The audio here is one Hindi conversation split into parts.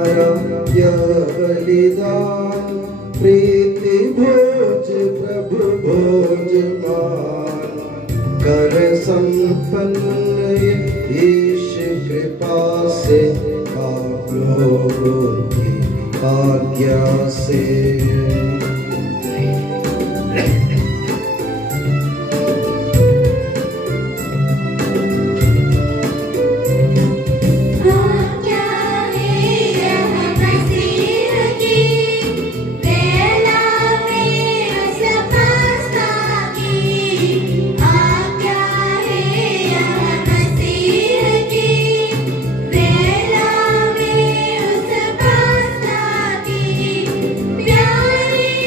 तुम्हारा यह बलिदान, प्रीति भोज प्रभु भोज मान। कर संपन्न ईश कृपा से, आप लोगों की आज्ञा से। प्यारे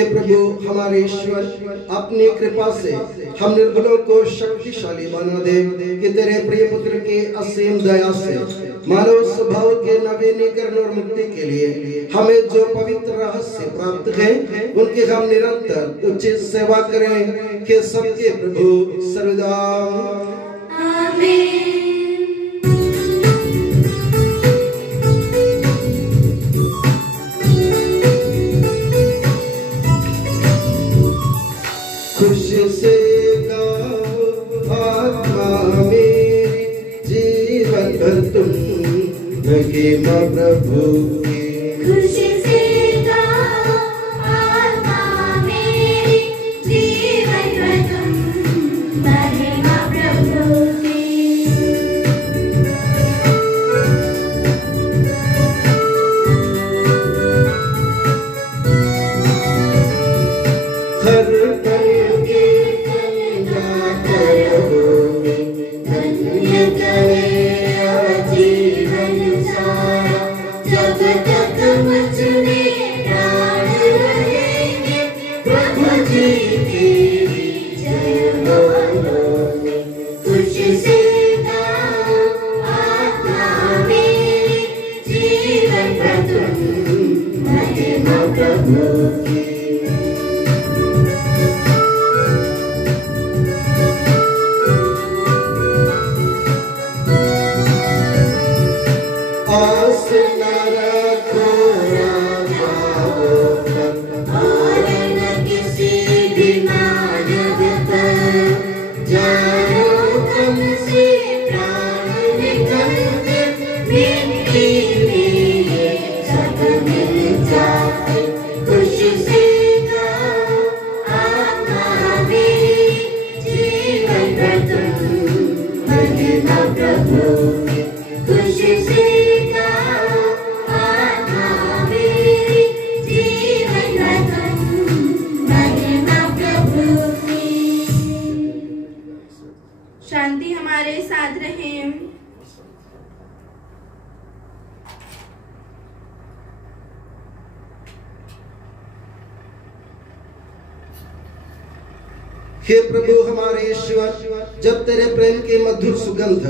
हे प्रभु हमारे ईश्वर, अपनी कृपा से हम निर्बलों को शक्तिशाली बना दे कि तेरे प्रिय पुत्र की असीम दया से मानव स्वभाव के नवीनीकरण और मुक्ति के लिए हमें जो पवित्र रहस्य प्राप्त है उनकी हम निरंतर उचित सेवा करें कि सबके प्रभु सर्वदा आमीन। खुशी से गाओ आत्मा मेरी, जीवन भर तुम महिमा प्रभु की। खुशी से गाओ आत्मा मेरी, जीवन भर तुम महिमा प्रभु की। हर शांति हमारे साथ रहे। हे प्रभु हमारे ईश्वर, जब तेरे प्रेम की मधुर सुगंध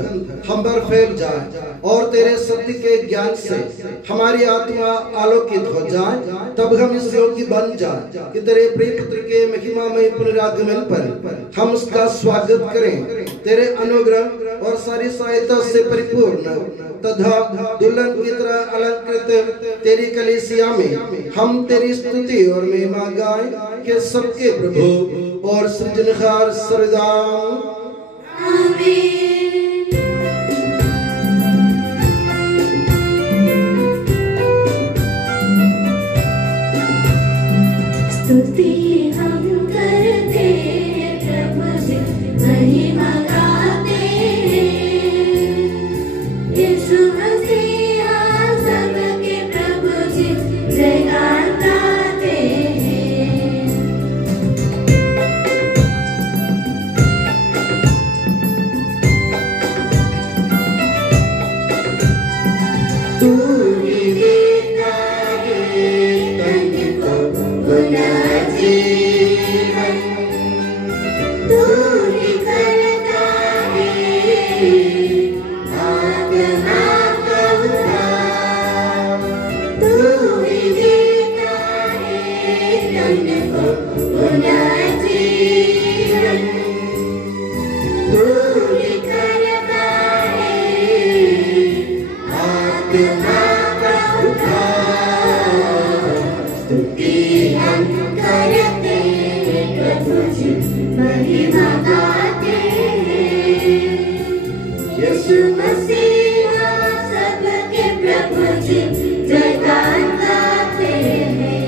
हम पर फैल जाए और तेरे सत्य के ज्ञान से हमारी आत्मा आलोकित हो जाए, तब हम इस योग्य बन जाए कि तेरे प्रिय पुत्र के महिमामय पुनरागमन पर हम उसका स्वागत करें। तेरे अनुग्रह और सारी सहायता से परिपूर्ण तथा दुल्हन की तरह अलंकृत तेरी कलीसिया में हम तेरी स्तुति और महिमा गाएं कि सबके प्रभु और सृजनहार सर्वदा आमीन। स्तुति हम करते हैं प्रभु जी, महिमा गाते हैं। यीशु मसीहा सबके प्रभु जी, जयगान गाते हैं। तू ही देता है तन को पुनः जीवन, तू ही करता है आत्मा का उद्धार। तू ही देता है तन को पुनः जीवन, तू ही करता है आत्मा का उद्धार। स्तुति हम करते हैं प्रभु जी, महिमा गाते हैं। यीशु मसीहा सबके प्रभु जी, जयगान गाते हैं,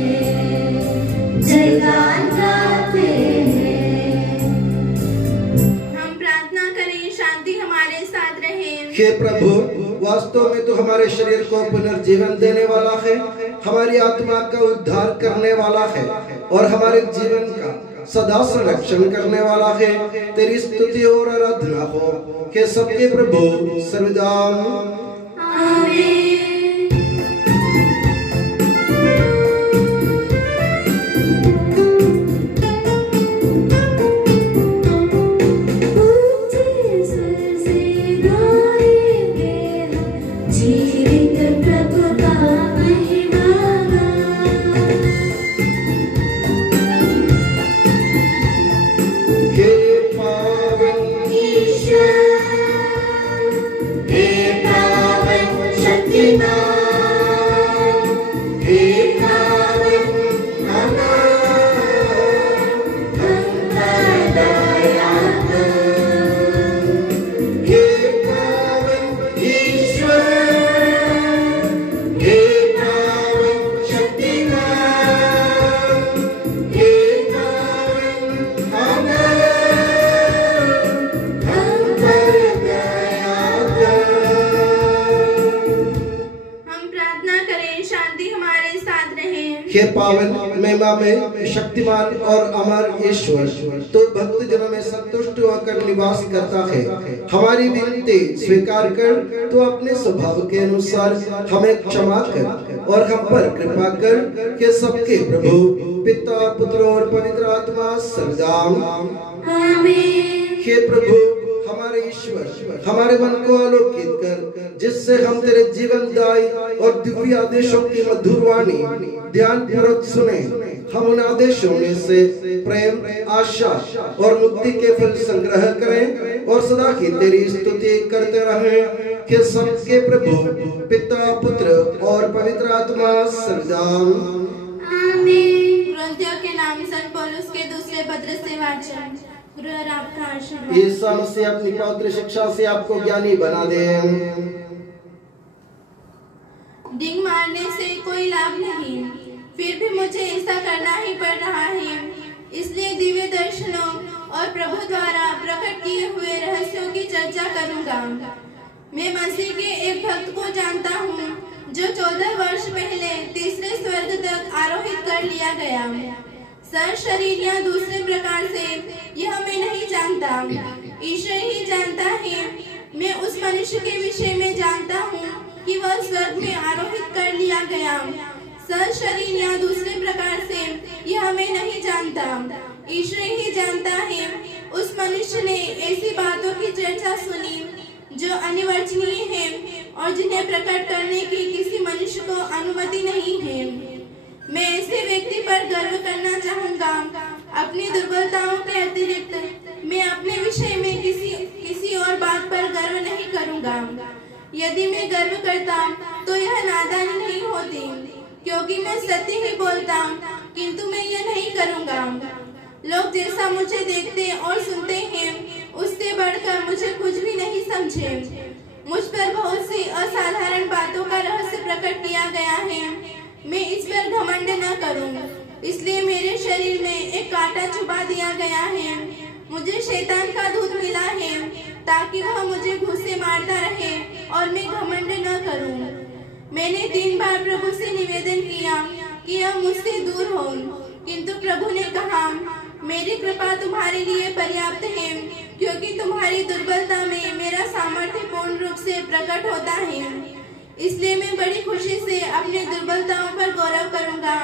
जयगान गाते हैं। हम प्रार्थना करें, शांति हमारे साथ रहे। हे प्रभु, वास्तव में तो हमारे शरीर को पुनर्जीवन देने वाला है, हमारी आत्मा का उद्धार करने वाला है और हमारे जीवन का सदा संरक्षण करने वाला है। तेरी स्तुति और आराधना हो कि सबके प्रभु सर्वदा आमीन। पावन महिमा में शक्तिमान और अमर ईश्वर, तो भक्त जनों में संतुष्ट होकर निवास करता है। हमारी विनती स्वीकार कर, तो अपने स्वभाव के अनुसार हमें क्षमा कर और हम पर कृपा कर कि सबके प्रभु पिता पुत्र और पवित्र आत्मा सदा आमीन। हे प्रभु हमारे ईश्वर, हमारे मन को आलोकित कर, जिससे हम तेरे जीवनदायी और दिव्य आदेशों की मधुर वाणी ध्यान पूर्वक सुने। हम उन आदेशों में से प्रेम, आशा और मुक्ति के फल संग्रह करें और सदा ही तेरी स्तुति करते रहें कि सबके प्रभु पिता पुत्र और पवित्र आत्मा सदा आमीन। कुरिन्थियों के नाम संत पौलुस के दूसरे पत्र से वाचन। गुरु और आपका आशीर्वाद। ईसा मसीह अपनी पवित्र शिक्षा से आपको ज्ञानी बना दे। डिंग मारने से कोई लाभ नहीं, फिर भी मुझे ऐसा करना ही पड़ रहा है। इसलिए दिव्य दर्शनों और प्रभु द्वारा प्रकट किए हुए रहस्यों की चर्चा करूंगा। मैं मसीह के एक भक्त को जानता हूँ जो 14 वर्ष पहले तीसरे स्वर्ग तक आरोहित कर लिया गया। सर शरीर या दूसरे प्रकार से यह मैं नहीं जानता, ईश्वर ही जानता है। मैं उस मनुष्य के विषय में जानता हूँ कि वह स्वर्ग में आरोहित कर लिया गया। सर शरीर या दूसरे प्रकार से यह मैं नहीं जानता, ईश्वर ही जानता है। उस मनुष्य ने ऐसी बातों की चर्चा सुनी जो अनिवर्चनीय है और जिन्हें प्रकट करने की किसी मनुष्य को अनुमति नहीं है। मैं ऐसे व्यक्ति पर गर्व करना चाहूँगा। अपनी दुर्बलताओं के अतिरिक्त मैं अपने विषय में किसी और बात पर गर्व नहीं करूँगा। यदि मैं गर्व करता तो यह नादानी नहीं होती, क्योंकि मैं सत्य ही बोलता, किंतु मैं यह नहीं करूँगा। लोग जैसा मुझे देखते और सुनते हैं, उससे बढ़कर मुझे कुछ भी नहीं समझे। मुझ पर बहुत सी असाधारण बातों का रहस्य प्रकट किया गया है। मैं इस पर घमंड न करूं, इसलिए मेरे शरीर में एक कांटा चुभा दिया गया है। मुझे शैतान का दूत मिला है ताकि वह मुझे घूंसे मारता रहे और मैं घमंड न करूं। मैंने 3 बार प्रभु से निवेदन किया कि यह मुझसे दूर हो, किंतु प्रभु ने कहा, मेरी कृपा तुम्हारे लिए पर्याप्त है, क्योंकि तुम्हारी दुर्बलता में मेरा सामर्थ्य पूर्ण रूप से प्रकट होता है। इसलिए मैं बड़ी खुशी से अपनी दुर्बलताओं पर गौरव करूंगा,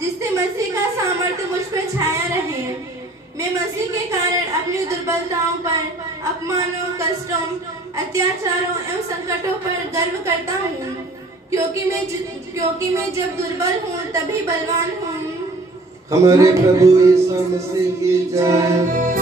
जिससे मसीह का सामर्थ्य मुझ पर छाया रहे। मैं मसीह के कारण अपनी दुर्बलताओं पर, अपमानों, कष्टों, अत्याचारों एवं संकटों पर गर्व करता हूँ, क्योंकि मैं जब दुर्बल हूँ तभी बलवान हूँ। हमारे प्रभु यीशु मसीह की जय।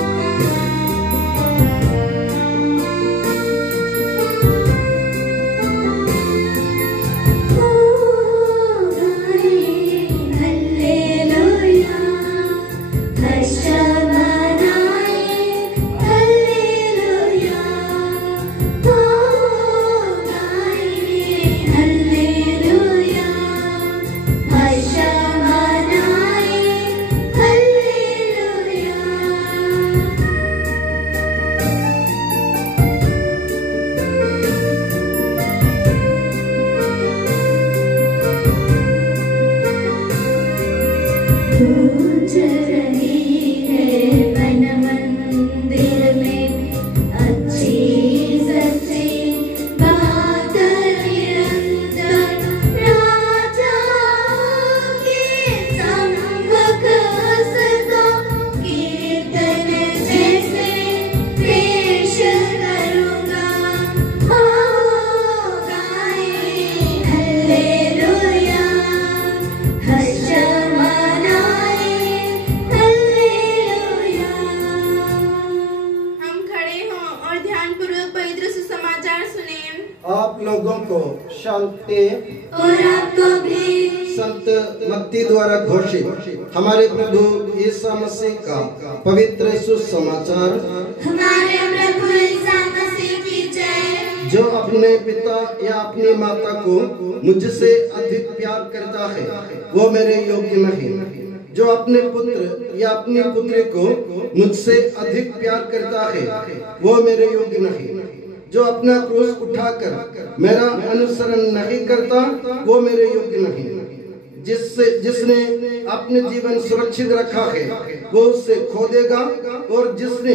आप लोगों को शांति और आपको भी। संत मत्ती द्वारा घोषित हमारे प्रभु यीशु मसीह का पवित्र सुसमाचार। हमारे प्रभु यीशु मसीह की जय। जो अपने पिता या अपनी माता को मुझसे अधिक प्यार करता है वो मेरे योग्य नहीं। जो अपने पुत्र या अपनी पुत्री को मुझसे अधिक प्यार करता है वो मेरे योग्य नहीं। जो अपना क्रूस उठाकर मेरा अनुसरण नहीं करता वो मेरे योग्य नहीं। जिसने अपने जीवन सुरक्षित रखा है वो उससे खो देगा, और जिसने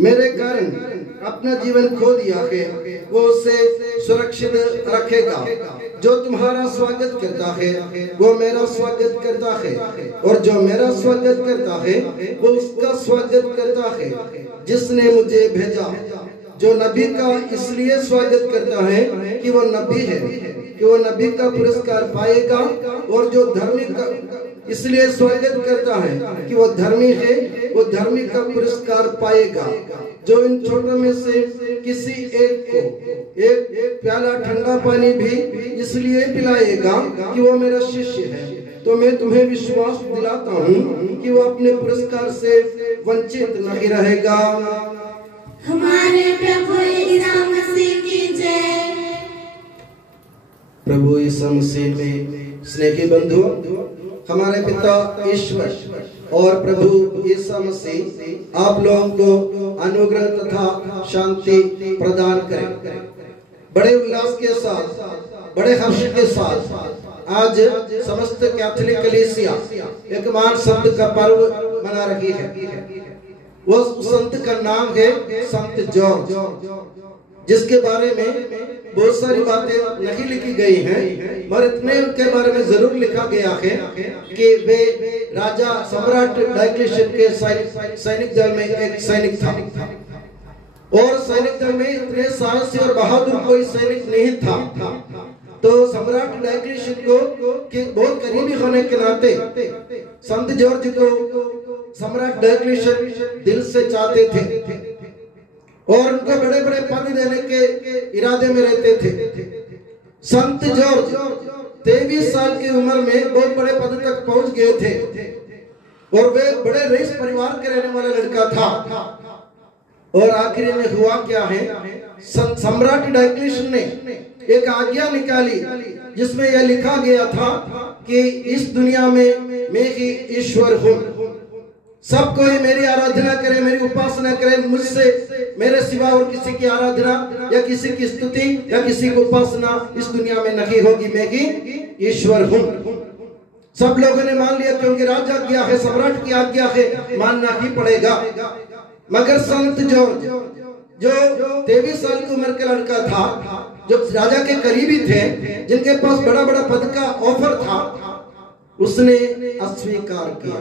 मेरे कारण अपना जीवन खो दिया है वो उसे सुरक्षित रखेगा। जो तुम्हारा स्वागत करता है वो मेरा स्वागत करता है, और जो मेरा स्वागत करता है वो उसका स्वागत करता है जिसने मुझे भेजा। जो नबी का इसलिए स्वागत करता है कि वो नबी है, कि वो नबी का पुरस्कार पाएगा, और जो धर्मी का इसलिए स्वागत करता है कि वो धर्मी है, वो धर्मी का पुरस्कार पाएगा। जो इन छोटों में से किसी एक को एक प्याला ठंडा पानी भी इसलिए पिलाएगा कि वो मेरा शिष्य है, तो मैं तुम्हें विश्वास दिलाता हूँ कि वो अपने पुरस्कार से वंचित नहीं रहेगा। हमारे प्रभु ईसा मसीह की जय। प्रभु ईसा मसीह में स्नेही बंधुओं, हमारे पिता ईश्वर और प्रभु ईसा मसीह आप लोगों को अनुग्रह तथा शांति प्रदान करें। बड़े उल्लास के साथ, बड़े हर्ष के साथ आज समस्त कैथोलिक कलीसिया एक महान संत का पर्व मना रही है। वो संत का नाम है संत जॉर्ज, जिसके बारे में बहुत सारी बातें नहीं लिखी गई हैं, मगर इतने उनके बारे में जरूर लिखा गया है कि वे राजा सम्राट डायक्लिशियन के सैनिक दल में एक सैनिक था, और सैनिक दल में इतने साहसी और बहादुर कोई सैनिक नहीं था। तो सम्राट डायक्लिशियन को के बहुत करीबी होने के नाते संत जॉर्ज को सम्राट डायक्लिशियन दिल से चाहते थे, और उनको बड़े बड़े पद देने के इरादे में रहते थे। संत जॉर्ज 23 साल की उम्र में बहुत बड़े पद तक पहुंच गए थे, और वे बड़े रईस परिवार के रहने वाला लड़का था। और आखिर में हुआ क्या है, सम्राट डायक्लिशियन ने एक आज्ञा निकाली जिसमें यह लिखा गया था कि इस दुनिया में मैं ही ईश्वर हूँ, सब कोई मेरी आराधना करे, मेरी उपासना करे, मुझसे मेरे सिवा और किसी की आराधना या किसी की स्तुति या किसी की उपासना इस दुनिया में नहीं होगी, मैं ही ईश्वर हूँ। सब लोगों ने मान लिया, क्योंकि राजा आज्ञा है, सम्राट की आज्ञा है, मानना ही पड़ेगा। मगर संत जॉर्ज जो 23 साल की उम्र का लड़का था, जो राजा के करीबी थे, जिनके पास बड़ा बड़ा पद का ऑफर था, उसने अस्वीकार किया।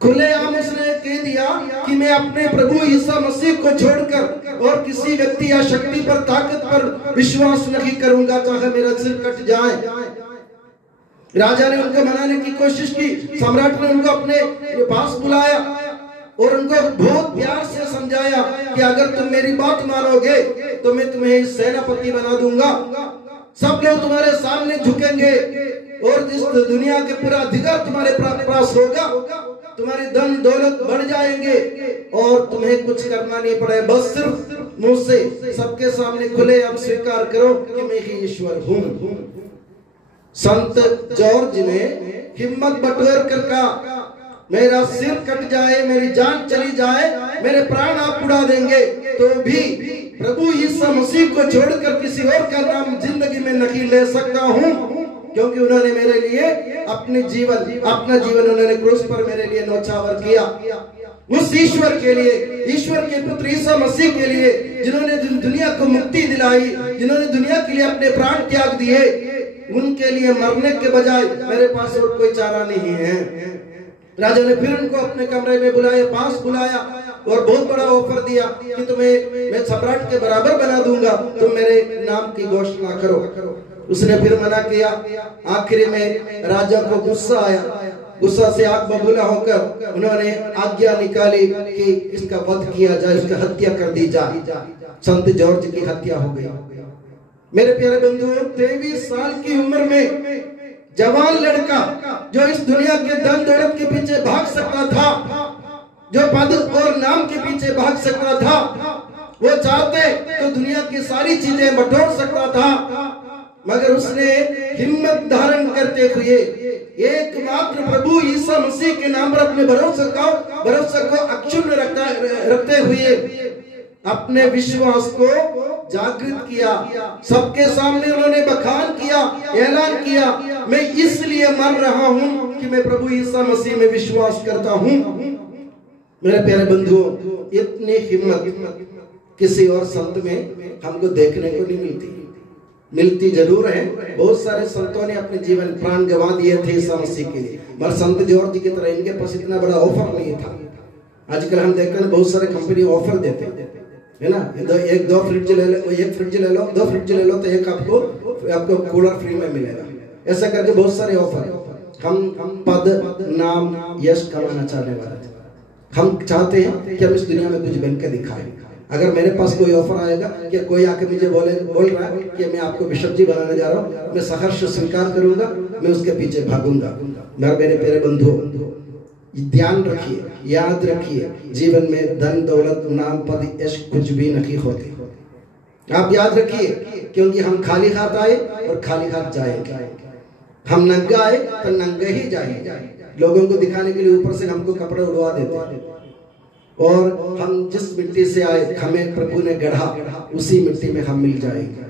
खुलेआम उसने कह दिया कि मैं अपने प्रभु ईसा मसीह को छोड़कर और किसी व्यक्ति या शक्ति पर, ताकत पर विश्वास नहीं करूंगा, चाहे मेरा सिर कट जाए। राजा ने उनको मनाने की कोशिश की, सम्राट ने उनको अपने पास बुलाया और उनको बहुत प्यार से समझाया कि अगर तुम मेरी बात मानोगे तो मैं तुम्हें सेनापति बना दूंगा, सब लोग तुम्हारे सामने झुकेंगे और इस दुनिया के पूरा अधिकार तुम्हारे पास होगा, तुम्हारी धन दौलत बढ़ जाएंगे और तुम्हें कुछ करना नहीं पड़ेगा, बस सिर्फ मुंह से सबके सामने खुले अब स्वीकार करो कि मैं ही ईश्वर हूँ। संत जॉर्ज ने हिम्मत बटोर कर कहा, मेरा सिर कट जाए, मेरी जान चली जाए, मेरे प्राण आप उड़ा देंगे, तो भी प्रभु यीशु मसीह को छोड़कर किसी और का नाम जिंदगी में नहीं ले सकता हूँ, क्योंकि उन्होंने मेरे लिए अपना जीवन उन्होंने क्रूस पर मेरे लिए न्यौछावर किया। उस ईश्वर के लिए, ईश्वर के पुत्र यीशु मसीह के लिए, जिन्होंने दुनिया को मुक्ति दिलाई, जिन्होंने दुनिया के लिए अपने प्राण त्याग दिए, उनके लिए मरने के बजाय मेरे पास और कोई चारा नहीं है। राजा ने फिर उनको अपने कमरे में पास बुलाया और बहुत बड़ा ऑफर दिया कि तुम्हें मैं सम्राट के बराबर बना दूंगा, तुम मेरे नाम की घोषणा करो। उसने फिर मना किया। आखिर में राजा को गुस्सा आया, गुस्सा से आग बबूला होकर उन्होंने आज्ञा निकाली कि इसका वध किया जाए, इसकी हत्या कर दी जाए। संत जॉर्ज की हत्या हो गई। मेरे प्यारे बंधुओं, 23 साल की उम्र में जवान लड़का जो इस दुनिया के धन दौलत के पीछे भाग सकता था, जो पद और नाम के पीछे भाग सकता था, वो चाहते तो दुनिया की सारी चीजें बटोर सकता था, मगर उसने हिम्मत धारण करते हुए एकमात्र प्रभु यीशु मसीह के नाम पर अपने भरोसे को अक्षुण्ण रखते हुए अपने विश्वास को जागृत किया, सबके सामने उन्होंने बखान किया, ऐलान किया, मैं इसलिए मर रहा हूं कि मैं प्रभु ईसा मसीह में विश्वास करता हूं। मेरे प्यारे बंधुओं, इतनी हिम्मत किसी और संत में हमको देखने को नहीं मिलती जरूर है। बहुत सारे संतों ने अपने जीवन प्राण गंवा दिए थे ईसा मसीह के लिए, मगर संत जॉर्ज की तरह इनके पास इतना बड़ा ऑफर नहीं था। आजकल हम देखते हैं बहुत सारे कंपनी ऑफर देते है ना, दो फ्रिज ले लो, एक फ्रिज ले लो, दो फ्रिज ले लो तो एक आपको कूलर फ्री में मिलेगा। ऐसा करके बहुत सारे ऑफर। हम पद, नाम, यश कमाना चाहने वाले थे। हम चाहते हैं कि हम इस दुनिया में कुछ बन के दिखाएं। अगर मेरे पास कोई ऑफर आएगा कि कोई आके मुझे बोल रहा है कि मैं आपको बिशप जी बनाने जा रहा हूँ, मैं सहर्ष स्वीकार करूंगा, मैं उसके पीछे भागूंगा। मेरे प्यारे बंधु, ध्यान रखिए, याद रखिए, जीवन में धन दौलत नाम पद यश कुछ भी नहीं होते। आप याद रखिए, क्योंकि हम खाली हाथ आए और खाली हाथ जाएंगे। हम नंगे आए तो नंगे ही जाएंगे। लोगों को दिखाने के लिए ऊपर से हमको कपड़े उड़वा देते हैं, और हम जिस मिट्टी से आए, हमें प्रभु ने गढ़ा, उसी मिट्टी में हम मिल जाएंगे।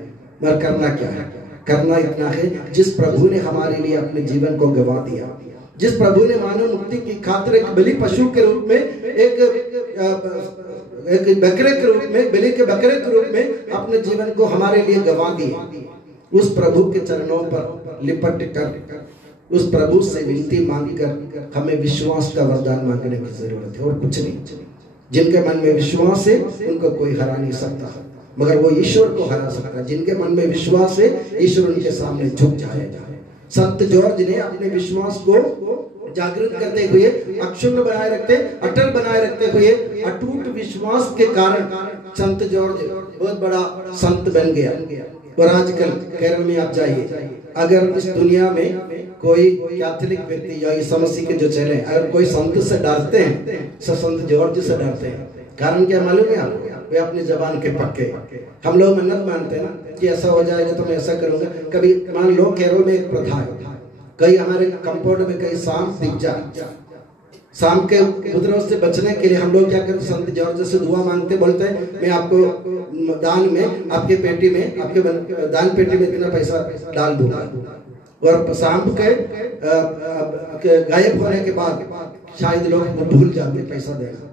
मगर करना क्या है? करना इतना है, जिस प्रभु ने हमारे लिए अपने जीवन को गंवा दिया, जिस प्रभु ने मानव मुक्ति की खातिर एक बलि पशु के रूप में, एक बकरे के रूप में, बलि के बकरे के रूप में अपने जीवन को हमारे लिए गंवा दिया, उस प्रभु के चरणों पर लिपट कर, उस प्रभु से विनती मांगकर हमें विश्वास का वरदान मांगने की जरूरत है, और कुछ नहीं। जिनके मन में विश्वास है उनको कोई हरा नहीं सकता, मगर वो ईश्वर को हरा सकता है। जिनके मन में विश्वास है, ईश्वर उनके सामने झुक जाएगा। संत जॉर्ज ने अपने विश्वास को जागृत करते हुए, अक्षुण्ण बनाए रखते, अटल बनाए रखते हुए, अटूट विश्वास के कारण संत जॉर्ज बहुत बड़ा संत बन गया। और आजकल केरल में आप जाइए, अगर इस दुनिया में कोई कैथोलिक व्यक्ति या ईसा मसीह के जो चेले, अगर कोई संत से डरते हैं तो संत जॉर्ज से डरते हैं। कारण क्या मालूम है आपको? वे अपनी जबान के पक्के। हम लोग मन्नत मानते हैं ना कि ऐसा हो जाएगा तो मैं ऐसा करूंगा। कभी मान लो केरल में एक प्रथा है, कई हमारे कंपाउंड में कई सांप दिख जाए, सांप के उपद्रव से बचने के लिए हम लोग क्या करते, संत जॉर्ज से दुआ मांगते, बोलते हैं मैं आपको दान में, आपके पेटी में, आपके दान पेटी में इतना पैसा डाल दूंगा। और सांप के गायब होने के बाद शायद लोग भूल जाते पैसा देना।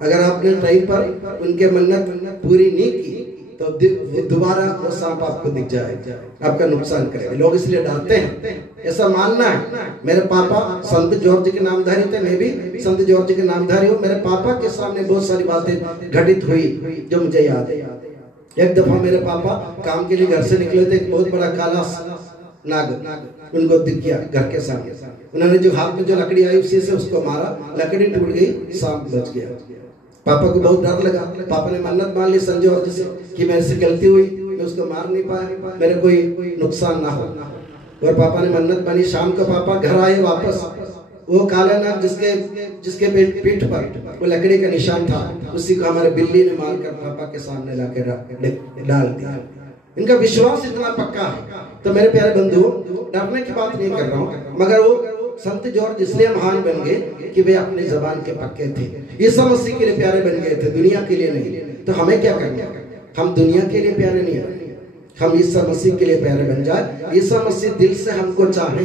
अगर आपने टाइम पर उनके मन्नत पूरी नहीं की तो दोबारा वो सांप आपको दिख जाएगा, आपका नुकसान करेगा। लोग इसलिए डरते हैं, ऐसा मानना है। मेरे पापा संत जॉर्ज के नामधारी थे, मैं भी संत जॉर्ज के नामधारी हूँ। मेरे पापा के सामने बहुत सारी बातें घटित हुई जो मुझे याद है। एक दफा मेरे पापा काम के लिए घर से निकले थे, एक बहुत बड़ा काला नाग उनको दिख गया घर के सामने। उन्होंने जो हाथ में जो लकड़ी आई उसी से उसको मारा, लकड़ी टूट गई, सांप बच गया। पापा को बहुत डर लगा। पापा ने मन्नत मान ली संत जॉर्ज से कि मेरे से गलती हुई, मैं उसको मार नहीं पाया, मेरे कोई नुकसान ना हो। और पापा ने मन्नत मानी। शाम को पापा घर आए वापस, वो काला नाग जिसके पीठ पर वो लकड़ी का निशान था, उसी को हमारे बिल्ली ने मारकर पापा के सामने लाके डाल दिया। इनका विश्वास इतना पक्का है। तो मेरे प्यारे बंधु, डरने की बात नहीं कर रहा हूँ, मगर वो संत जॉर्ज इसलिए महान बन गए कि वे अपने जबान के पक्के थे। ईसा मसीह के लिए प्यारे बन गए थे, दुनिया के लिए नहीं। तो हमें क्या करना? हम दुनिया के लिए प्यारे नहीं है, हम ईसा मसीह के लिए प्यारे बन जाए। ईसा मसीह दिल से हमको चाहे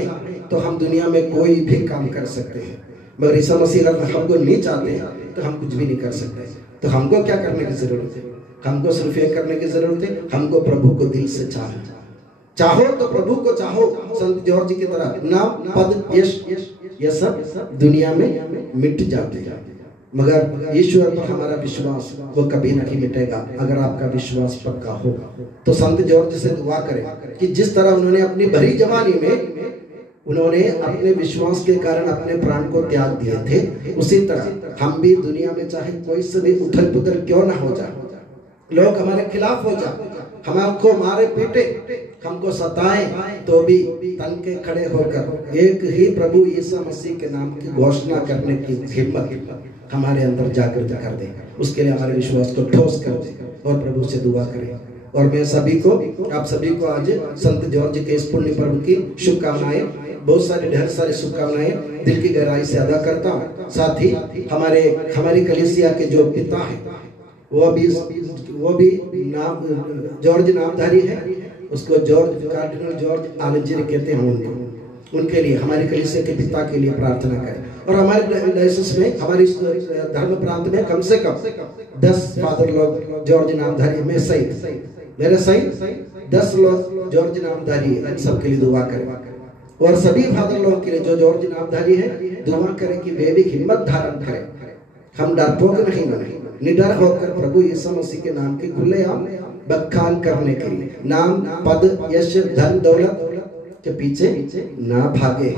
तो हम दुनिया में कोई भी काम कर सकते हैं, मगर ईसा मसीह अगर हमको नहीं चाहते तो हम कुछ भी नहीं कर सकते। तो हमको क्या करने की जरूरत है? हमको सिर्फ ये करने की जरूरत है, हमको प्रभु को दिल से चाहो तो प्रभु को चाहो, संत जॉर्ज की तरह। नाम पद यश ये सब दुनिया में मिट जाते हैं, मगर ईश्वर पर हमारा विश्वास वो कभी नहीं मिटेगा अगर आपका विश्वास पक्का होगा। तो संत जॉर्ज से दुआ करें कि जिस तरह उन्होंने अपनी भरी जवानी में उन्होंने अपने विश्वास के कारण अपने प्राण को त्याग दिए थे, उसी तरह हम भी दुनिया में चाहे कोई से भी उथल पुथल क्यों ना हो जाए, लोग हमारे खिलाफ हो जाए, हमको मारे पीटे, हमको सताएं, तो भी तन के खड़े होकर एक ही प्रभु यीशु मसीह के नाम की घोषणा करने की हिम्मत हमारे अंदर जागृत कर दे। उसके लिए हमारे विश्वास को ठोस कर दे और प्रभु से दुआ करें। और मैं सभी को, आप सभी को आज संत जॉर्ज के इस पुण्य पर्व की शुभकामनाएं, बहुत सारी ढेर सारी शुभकामनाएं दिल की गहराई से अदा करता हूँ। साथ ही हमारी कलीसिया के जो पिता हैं, वो भी नाम जॉर्ज नामधारी है, उसको जॉर्ज कार्डिनल जॉर्ज आलंजीरी कहते हैं। उनके लिए हमारी कलीसिया के पिता के लिए प्रार्थना करें। और हमारे डायसिस में, हमारी धर्म प्रांत में कम से कम 10 फादर लोग जॉर्ज नामधारी में सहित, मेरे सहित 10 लोग जॉर्ज नामधारी, इन सब के लिए दुआ करें। और सभी फादर लोग के लिए जो जॉर्ज नामधारी है, दुआ करें कि वे भी हिम्मत धारण करें, हम डरपोक नहीं बने, निडर होकर प्रभु यीशु मसीह के नाम के खुलेआम बखान करने के लिए, नाम, पद, यश, धन, दौलत के पीछे ना भागे।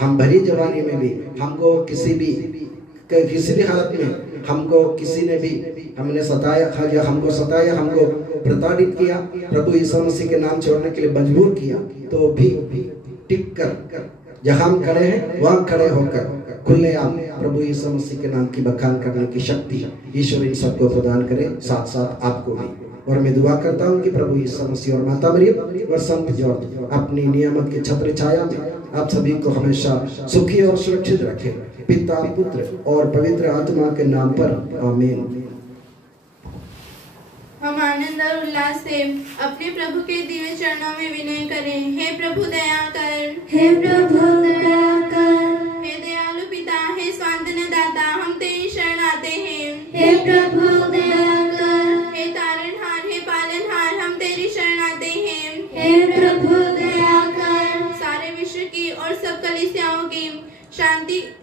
हम भरी जवानी में भी हमको किसी भी हालत में हमको किसी ने भी हमको सताया, हमको प्रताड़ित किया, प्रभु यीशु मसीह के नाम छोड़ने के लिए मजबूर किया, तो भी टिक कर जहां हम खड़े हैं वहां खड़े होकर खुलेआम प्रभु यीशु मसीह के नाम की बखान करने की शक्ति ईश्वर इन सबको प्रदान करे, साथ साथ आपको भी। और मैं दुआ करता हूँ कि प्रभु यीशु मसीह और माता मरियम और संत जॉर्ज अपनी नियामत के छत्र छाया में आप सभी को हमेशा सुखी और सुरक्षित रखे, पिता, पुत्र और पवित्र आत्मा के नाम पर आमीन। हम आनंद और उल्लास से अपने प्रभु के दिव्य चरणों में विनय करें। हे प्रभु दया कर, हे प्रभु दया कर, हे दयालु पिता, हे सांत्वना दाता, हम तेरी शरण आते हैं। हे प्रभु दया कर, हे तारणहार, हे पालनहार, हम तेरी शरण आते हैं। हे प्रभु दया कर, सारे विश्व की और सब कलीसियाओं की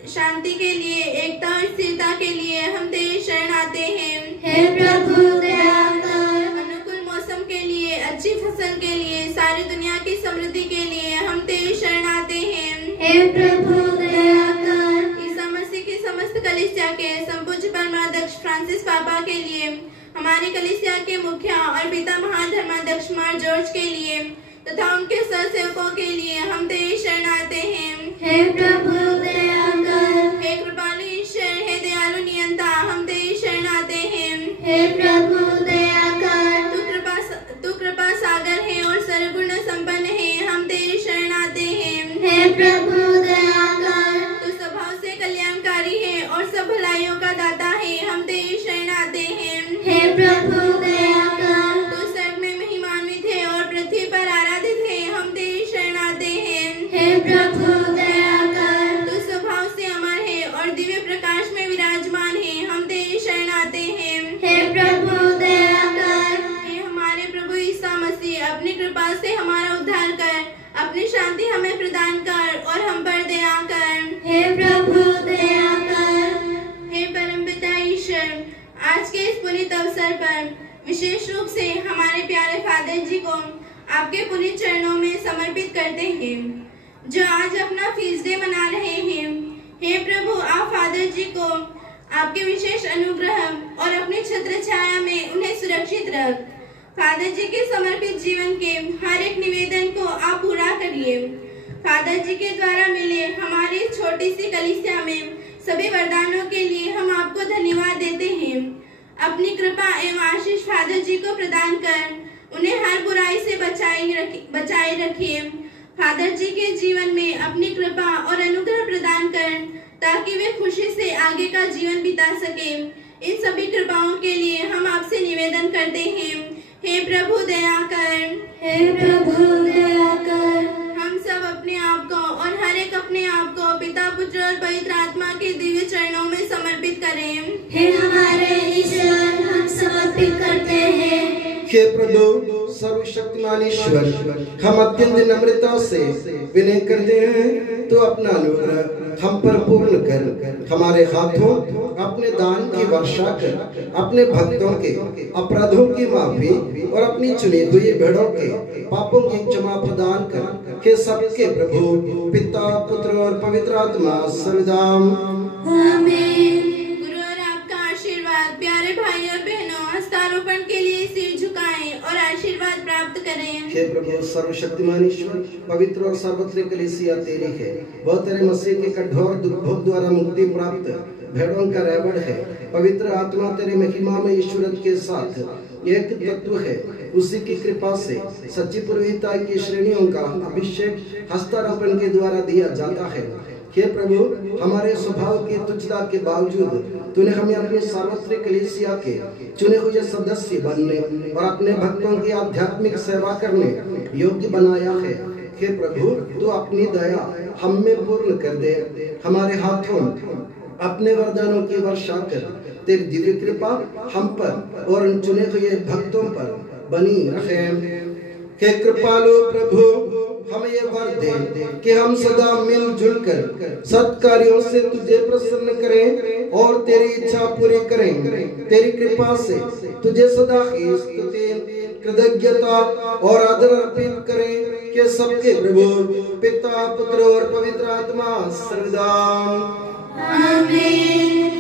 शांति के लिए, एकता और स्थिरता के लिए हम तेरी शरण आते हैं। हे प्रभु दया कर, अनुकूल मौसम के लिए, अच्छी फसल के लिए, सारी दुनिया की समृद्धि के लिए हम तेरी शरण आते हैं। हे प्रभु दया कर, ईसा मसीह की समस्त कलीसिया के संपूज्य परमाध्यक्ष फ्रांसिस पापा के लिए, हमारी कलीसिया के मुखिया और पिता महाधर्माध्यक्ष मार जॉर्ज के लिए तथा उनके सहसेवकों के लिए हम तेरी शरण आते हैं। हे प्रभु दया कर, हे कृपालु ईश्वर, हे दयालु नियंता, हम तेरी शरण आते हैं। हे प्रभु दया कर, तू कृपा सागर है और सर्वगुण संपन्न है, हम तेरी शरण आते हैं। हे प्रभु दया कर, तू स्वभाव से कल्याणकारी है और सब भलाइयों का दाता है, हम तेरी शरण आते हैं। हे प्रभु दया कर, तू स्वर्ग में महिमान्वित है और पृथ्वी पर आराधित है, हम तेरी शरण आते हैं। हे प्रभु दया कर, तू स्वभाव से अमर है और दिव्य प्रकाश में विराजमान है, हम तेरी शरण आते हैं। हे प्रभु दया कर, हे हमारे प्रभु ईसा मसीह, अपनी कृपा से हमारा उद्धार कर, अपनी शांति हमें प्रदान कर और हम पर दया कर। हे प्रभु दया कर, हे परमपिता ईश्वर, आज के इस पुनीत अवसर पर विशेष रूप से हमारे प्यारे फादर जी को आपके पुनीत चरणों में समर्पित करते हैं, जो आज अपना फीस डे मना रहे हैं। हे प्रभु, आप फादर जी को आपके विशेष अनुग्रह और अपनी छत्र छाया में उन्हें सुरक्षित रख। फादर जी के समर्पित जीवन के हर एक निवेदन को आप पूरा करिए। फादर जी के द्वारा मिले हमारी छोटी सी कलीसिया में सभी वरदानों के लिए हम आपको धन्यवाद देते हैं। अपनी कृपा एवं आशीष फादर जी को प्रदान कर उन्हें हर बुराई से बचाए रखिए। फादर जी के जीवन में अपनी कृपा और अनुग्रह प्रदान कर ताकि वे खुशी से आगे का जीवन बिता सके। इन सभी कृपाओं के लिए हम आपसे निवेदन करते हैं। हे प्रभु दया कर, हे प्रभु दया कर, हम सब अपने आप को और हर एक अपने आप को पिता, पुत्र और पवित्र आत्मा के दिव्य चरणों में समर्पित करें। हे हमारे ईश्वर, हम समर्पित करते हैं। हे प्रभु सर्वशक्तिमान ईश्वर, हम अत्यंत नम्रता से विनय करते हैं, तो अपना अनुग्रह हम पर पूर्ण कर हमारे हाथों अपने दान की वर्षा कर अपने भक्तों के अपराधों की माफी और अपनी चुनी हुई भेड़ों के पापों की क्षमा प्रदान कर। हे सबके प्रभु पिता, पुत्र और पवित्र आत्मा सर्वदा आमीन। गुरु और आपका आशीर्वाद, प्यारे भाई और बहनों, हस्तारोपण के लिए सिर झुकाएं और आशीर्वाद प्राप्त करें। हे प्रभु सर्वशक्तिमान ईश्वर, पवित्र और सर्वत्र कलीसिया तेरी है, वह तेरे मसीह के कठोर दुर्भोग द्वारा मुक्ति प्राप्त भेड़ों का रेवड़ है। पवित्र आत्मा तेरे महिमा में ईश्वर के साथ एक तत्व है, उसी की कृपा से सच्ची पुरोहिता की श्रेणियों का अभिषेक हस्तारोपण के द्वारा दिया जाता है। हे प्रभु, हमारे स्वभाव की तुच्छता के बावजूद तूने हमें अपनी सार्वत्रिक कलीसिया के चुने हुए सदस्य बनने और अपने भक्तों की आध्यात्मिक सेवा करने योग्य बनाया है। हे प्रभु, तू अपनी दया हम में पूर्ण कर दे। हमारे हाथों अपने वरदानों की वर्षा कर। तेरी दिव्य कृपा हम पर और उन चुने हुए भक्तों पर बनी रहे। हे कृपालु प्रभु, हमें ये वर दे कि हम सदा मिलजुल कर सत्कार्यों से तुझे प्रसन्न करें और तेरी इच्छा पूरी करें। तेरी कृपा से तुझे सदा की स्तुति, कृतज्ञता और आदर अर्पित करें कि सबके प्रभु पिता, पुत्र और पवित्र आत्मा सर्वदा आमीन।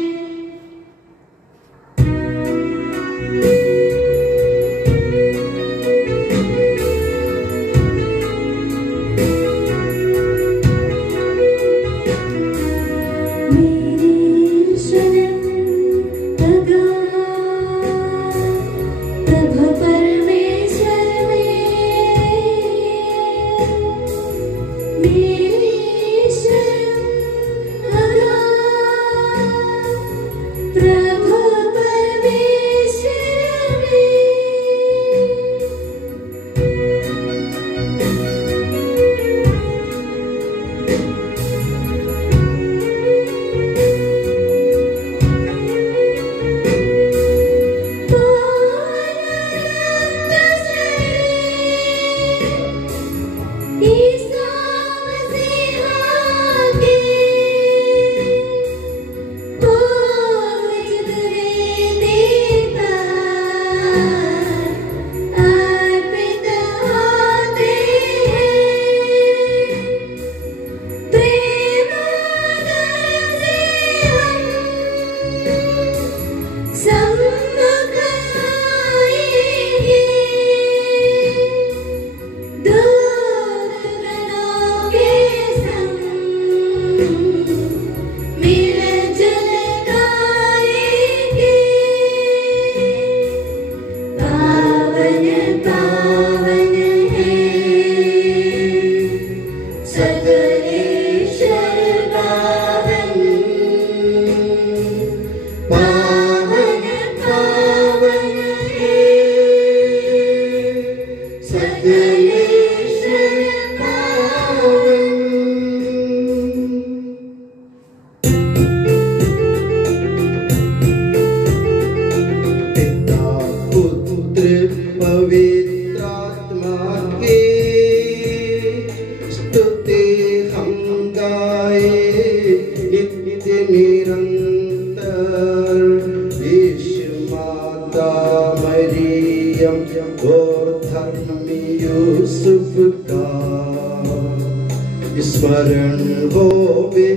स्मरण होवे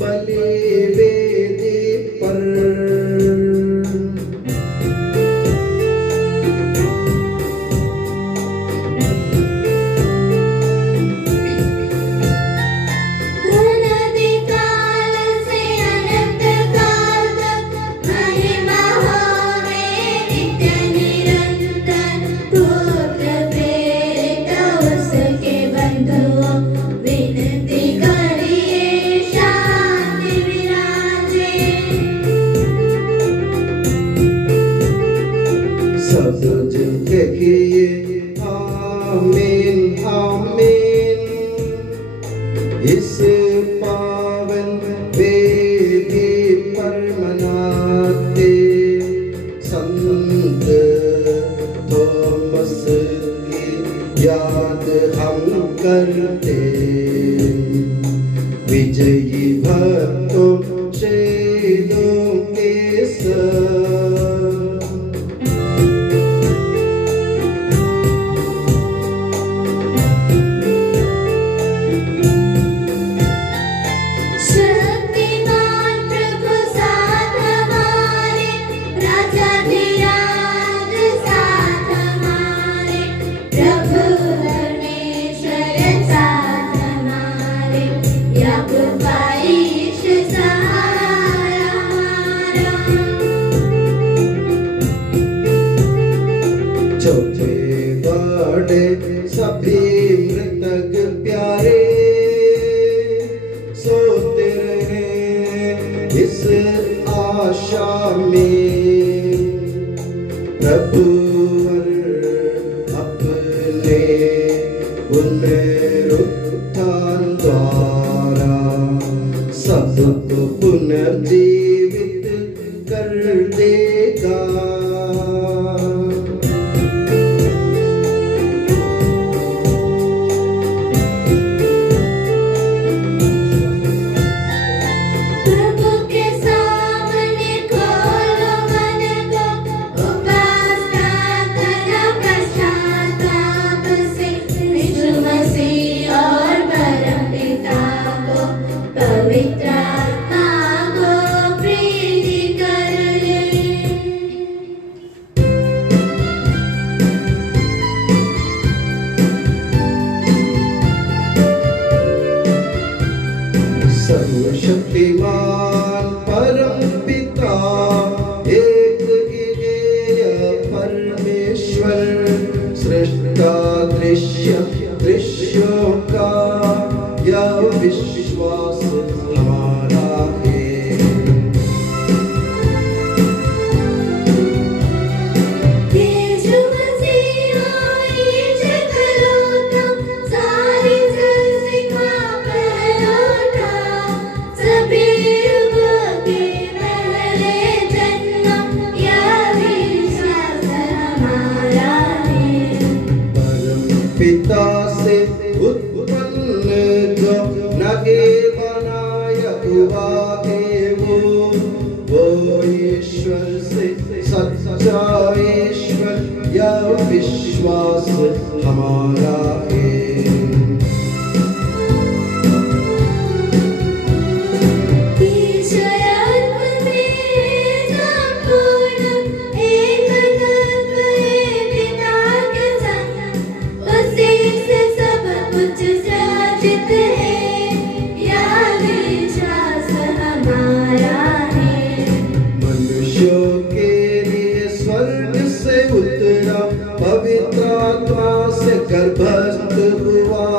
बलि वेदी पर। अनंतकाल से अनंतकाल तक महिमा होवे नित्य निरंतर। पुत्र प्रेरित उसके बंधुओं विनती करिए शांति विराजे। सब जन कहिए आमीन आमीन। इस पावन वेदी पर मनाते संत थॉमस की याद हम करते। विजयी भक्तों शहीदों के संग आशा में प्रभु अपने पुनरुत्थान द्वारा सबको पुनर्जीवित कर देगा। सर्वशक्तिमान परम पिता एक परमेश्वर सृष्टा दृश्यों का यह विश्वास हमारा है। पिता से उत्पन्न जो नगे बनाया हुआ है वो ईश्वर से सच्चा ईश्वर यह विश्वास हमारा है। पवित्र आत्मा से गर्भस्थ हुआ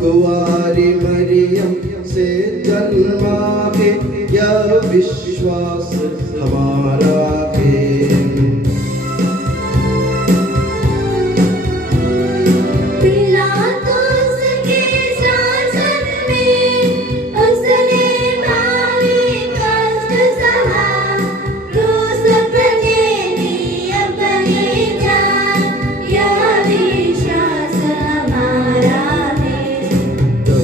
कुंवारी मरियम से जन्मा के यह विश्वास हमारा है।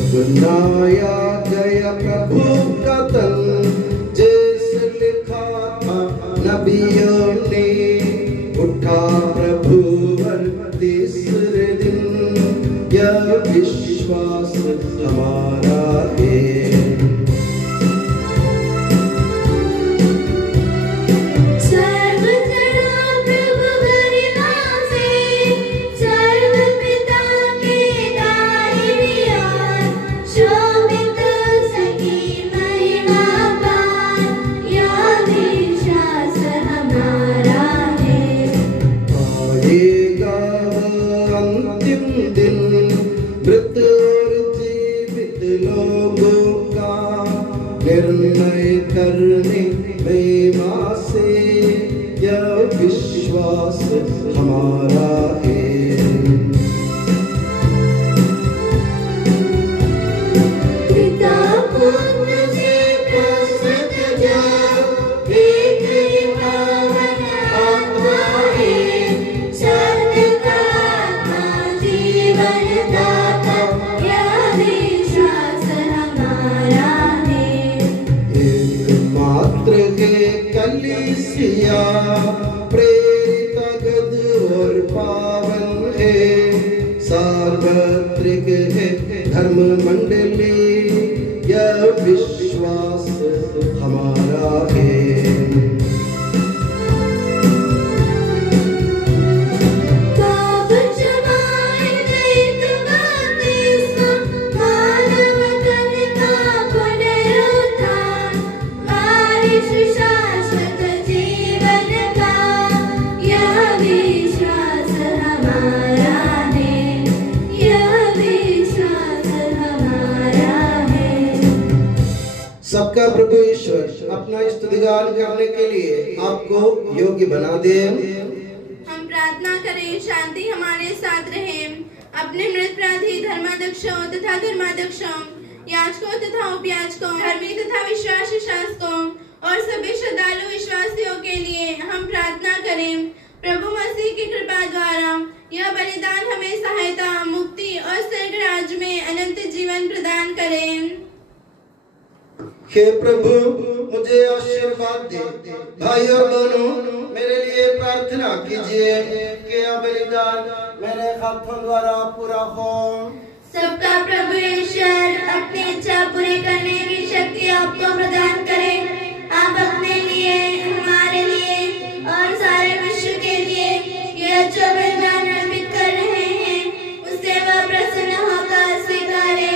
बनाया गया प्रभु का तन जैसे लिखा था नबियों ने उठा प्रभु तीसरे दिन यह विश्वास हमारा है। अंतिम दिन मृत और जीवित लोगों का निर्णय करने महिमा से यह विश्वास हमारा है। कलीसिया प्रेरित गद और पावन है सार्वत्रिक है धर्म मंडली यह विश्वास हमारा है। हमारा के लिए आपको योग्य बना दे। हम प्रार्थना करें शांति हमारे साथ रहे। अपने मृत अपराधी धर्माध्यक्षों तथा धर्माध्यक्षों, याजकों तथा उपयाजकों, धर्मी तथा विश्वासी शासकों और सभी श्रद्धालु विश्वासियों के लिए हम प्रार्थना करें। प्रभु मसीह की कृपा द्वारा यह बलिदान हमें सहायता, मुक्ति और स्वर्ग राज्य में अनंत जीवन प्रदान करें। हे प्रभु, मुझे आशीर्वाद दे। भाई और बहनों, मेरे लिए प्रार्थना कीजिए कि यह बलिदान मेरे हाथों द्वारा पूरा हो। सबका प्रभु ईश्वर अपनी इच्छा पूरी करने की शक्ति आपको प्रदान करे। आप अपने लिए, हमारे लिए और सारे विश्व के लिए यह जो बलिदान अर्पित कर रहे हैं, उससे वह प्रसन्न होकर स्वीकारे।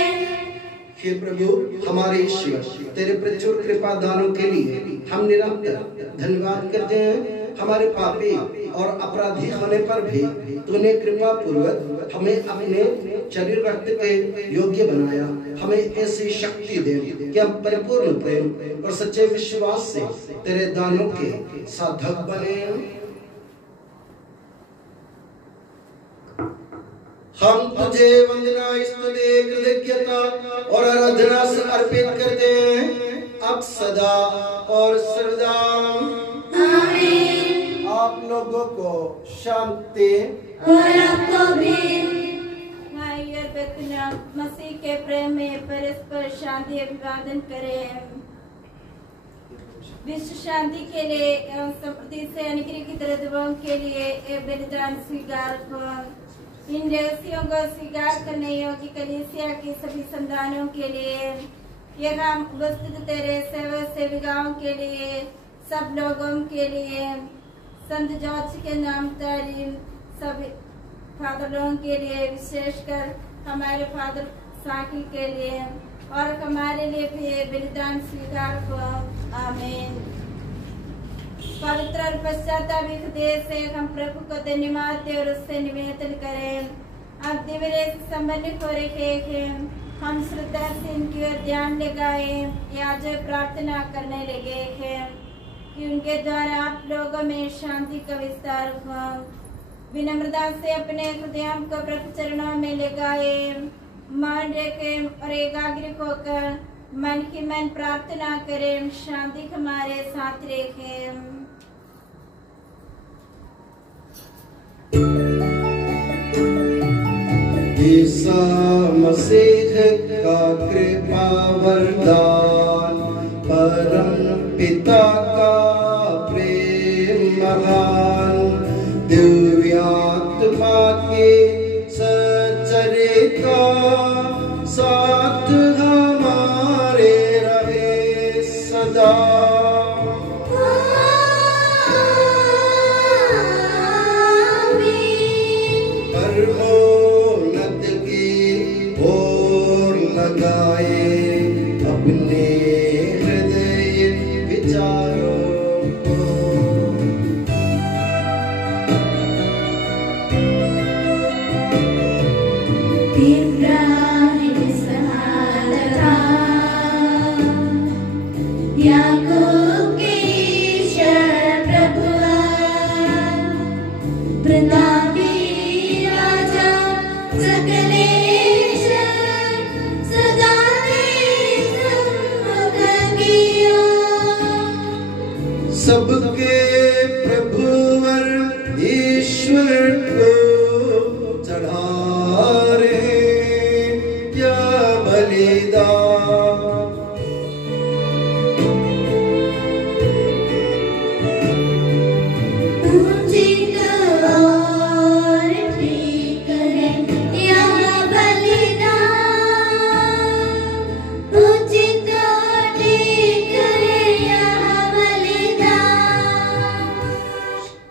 हे प्रभु हमारे ईश्वर, तेरे प्रचुर कृपा दानों के लिए हम निरंतर धन्यवाद करते हैं। हमारे पापी और अपराधी होने पर भी तूने कृपा पूर्वक हमें अपने शरीर रक्त के योग्य बनाया। हमें ऐसी शक्ति दे कि हम परिपूर्ण प्रेम और सच्चे विश्वास से तेरे दानों के साधक बने। हम तुझे वंदना, स्तुति, कृतज्ञता और आराधना से अर्पित करते हैं, अब सदा और सर्वदा। आमीन। आप लोगों को शांति। और आपको भी। भाई और बहनों, मसीह के प्रेम में परस्पर शांति अभिवादन करें। विश्व शांति के लिए एवं समृद्धि से अनुग्रहित हृदयों के लिए ये बलिदान स्वीकार हो। इन रहस्यों को स्वीकार करने योग्य कलीसिया की सभी संतानों के लिए, यहाँ उपस्थित तेरे सेवक सेविकाओं के लिए, सब लोगों के लिए, संत जॉर्ज के नाम तारीम सभी फादरों के लिए, विशेषकर हमारे फादर साकी के लिए और हमारे लिए भी ये बलिदान स्वीकार हो। आमीन। पवित्र और पश्चाताप हृदय से हम प्रभु को धन्यवाद दें और उससे निवेदन करें। अब दिव्य संबंधित हो रहे हैं, हम श्रद्धा से इनकी ओर ध्यान लगाए या जो प्रार्थना करने लगे हैं कि उनके द्वारा आप लोगों में शांति का विस्तार हो। विनम्रता से अपने हृदय को प्रभु चरणों में लगाए, मान रखें और एकाग्र होकर मन ही मन प्रार्थना करें। शांति हमारे साथ रखें। ईसा मसीह का कृपा वरदान, परम पिता का प्रेम महान, दिव्य आत्मा के सचरिता साथ हमारे रहे सदा। परमोन्नत की ओर लगाए अपने हृदय विचारों को। इब्राहिम सहारा, याकूब के ईश्वर प्रभुआ, प्रतापी राजा सकलेश्वर, सदा तेरे सम्मुख किया। सबके प्रभुवर ईश्वर को चढ़ा रहे क्या बलिदान। उचित और ठीक है यह बलिदान, उचित और ठीक है यह बलिदान।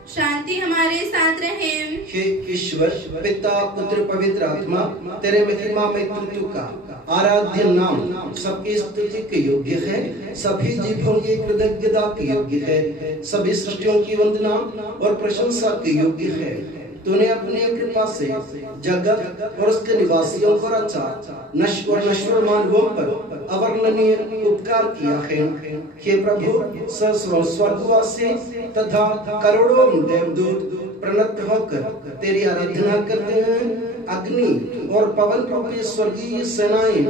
शांति हमारे साथ रहे। हे ईश्वर पिता पुत्र पवित्र आत्मा, तेरे महिमा में तू का आराध्य नाम सबकी स्तुति के योग्य है, सभी जीवों की कृतज्ञता के योग्य है, सभी सृष्टियों की वंदना और प्रशंसा के योग्य है। तूने अपनी कृपा से जगत और उसके निवासियों को रचा, नश्वर मानवों पर अवर्णनीय उपकार किया है। हे प्रभु, सहस्रों स्वर्गवासी तथा करोड़ों देवदूत प्रणत होकर तेरी आराधना करते हैं। अग्नि और पवन रूपी स्वर्गीय सेनाएं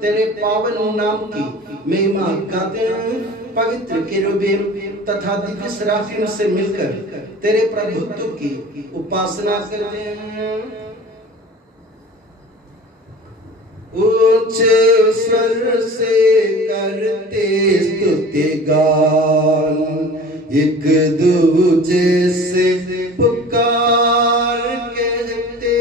तेरे पावन नाम की महिमा गाते हैं। पवित्र केरूबीम तथा दिव्य सराफीम से मिलकर तेरे प्रभुत्व की उपासना करते हैं। ऊंचे स्वर से करते स्तुति गान, एक दूजे से पुकार कहते।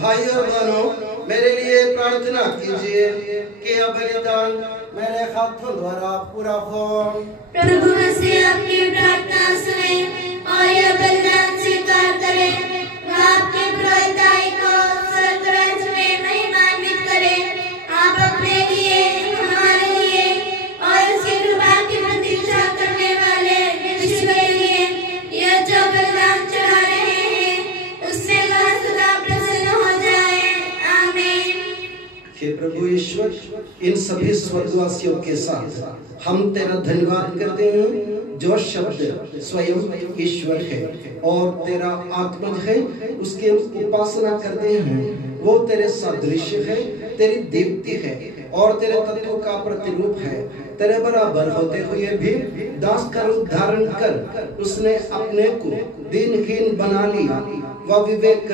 भाई और बहनों, मेरे लिए प्रार्थना कीजिए कि यह बलिदान मेरे हाथों द्वारा पूरा हो। प्रभु मसीह आपकी प्रार्थना सुने और यह बलिदान स्वीकार करे। वह आपके पुरोहिताई को स्वर्ग राज्य में महिमान्वित करे। आप अपने लिए, हमारे लिए और उसकी कृपा की प्रतीक्षा करने वाले विश्व के लिए यह जो बलिदान चढ़ा रहे हैं, उससे वह सदा प्रसन्न हो जाए। आमीन। हे प्रभु ईश्वर, इन सभी स्वर्गवासियों के साथ हम तेरा धन्यवाद करते हैं, जो शब्द स्वयं ईश्वर है और तेरा आत्मज है, उसके उपासना करते हैं। वो तेरे सादृश्य है, तेरी दीप्ति है और तेरे तत्व का प्रतिरूप है। तेरे बराबर होते हुए भी दास का रूप धारण कर उसने अपने को दीनहीन बना लिया। वह विवेक,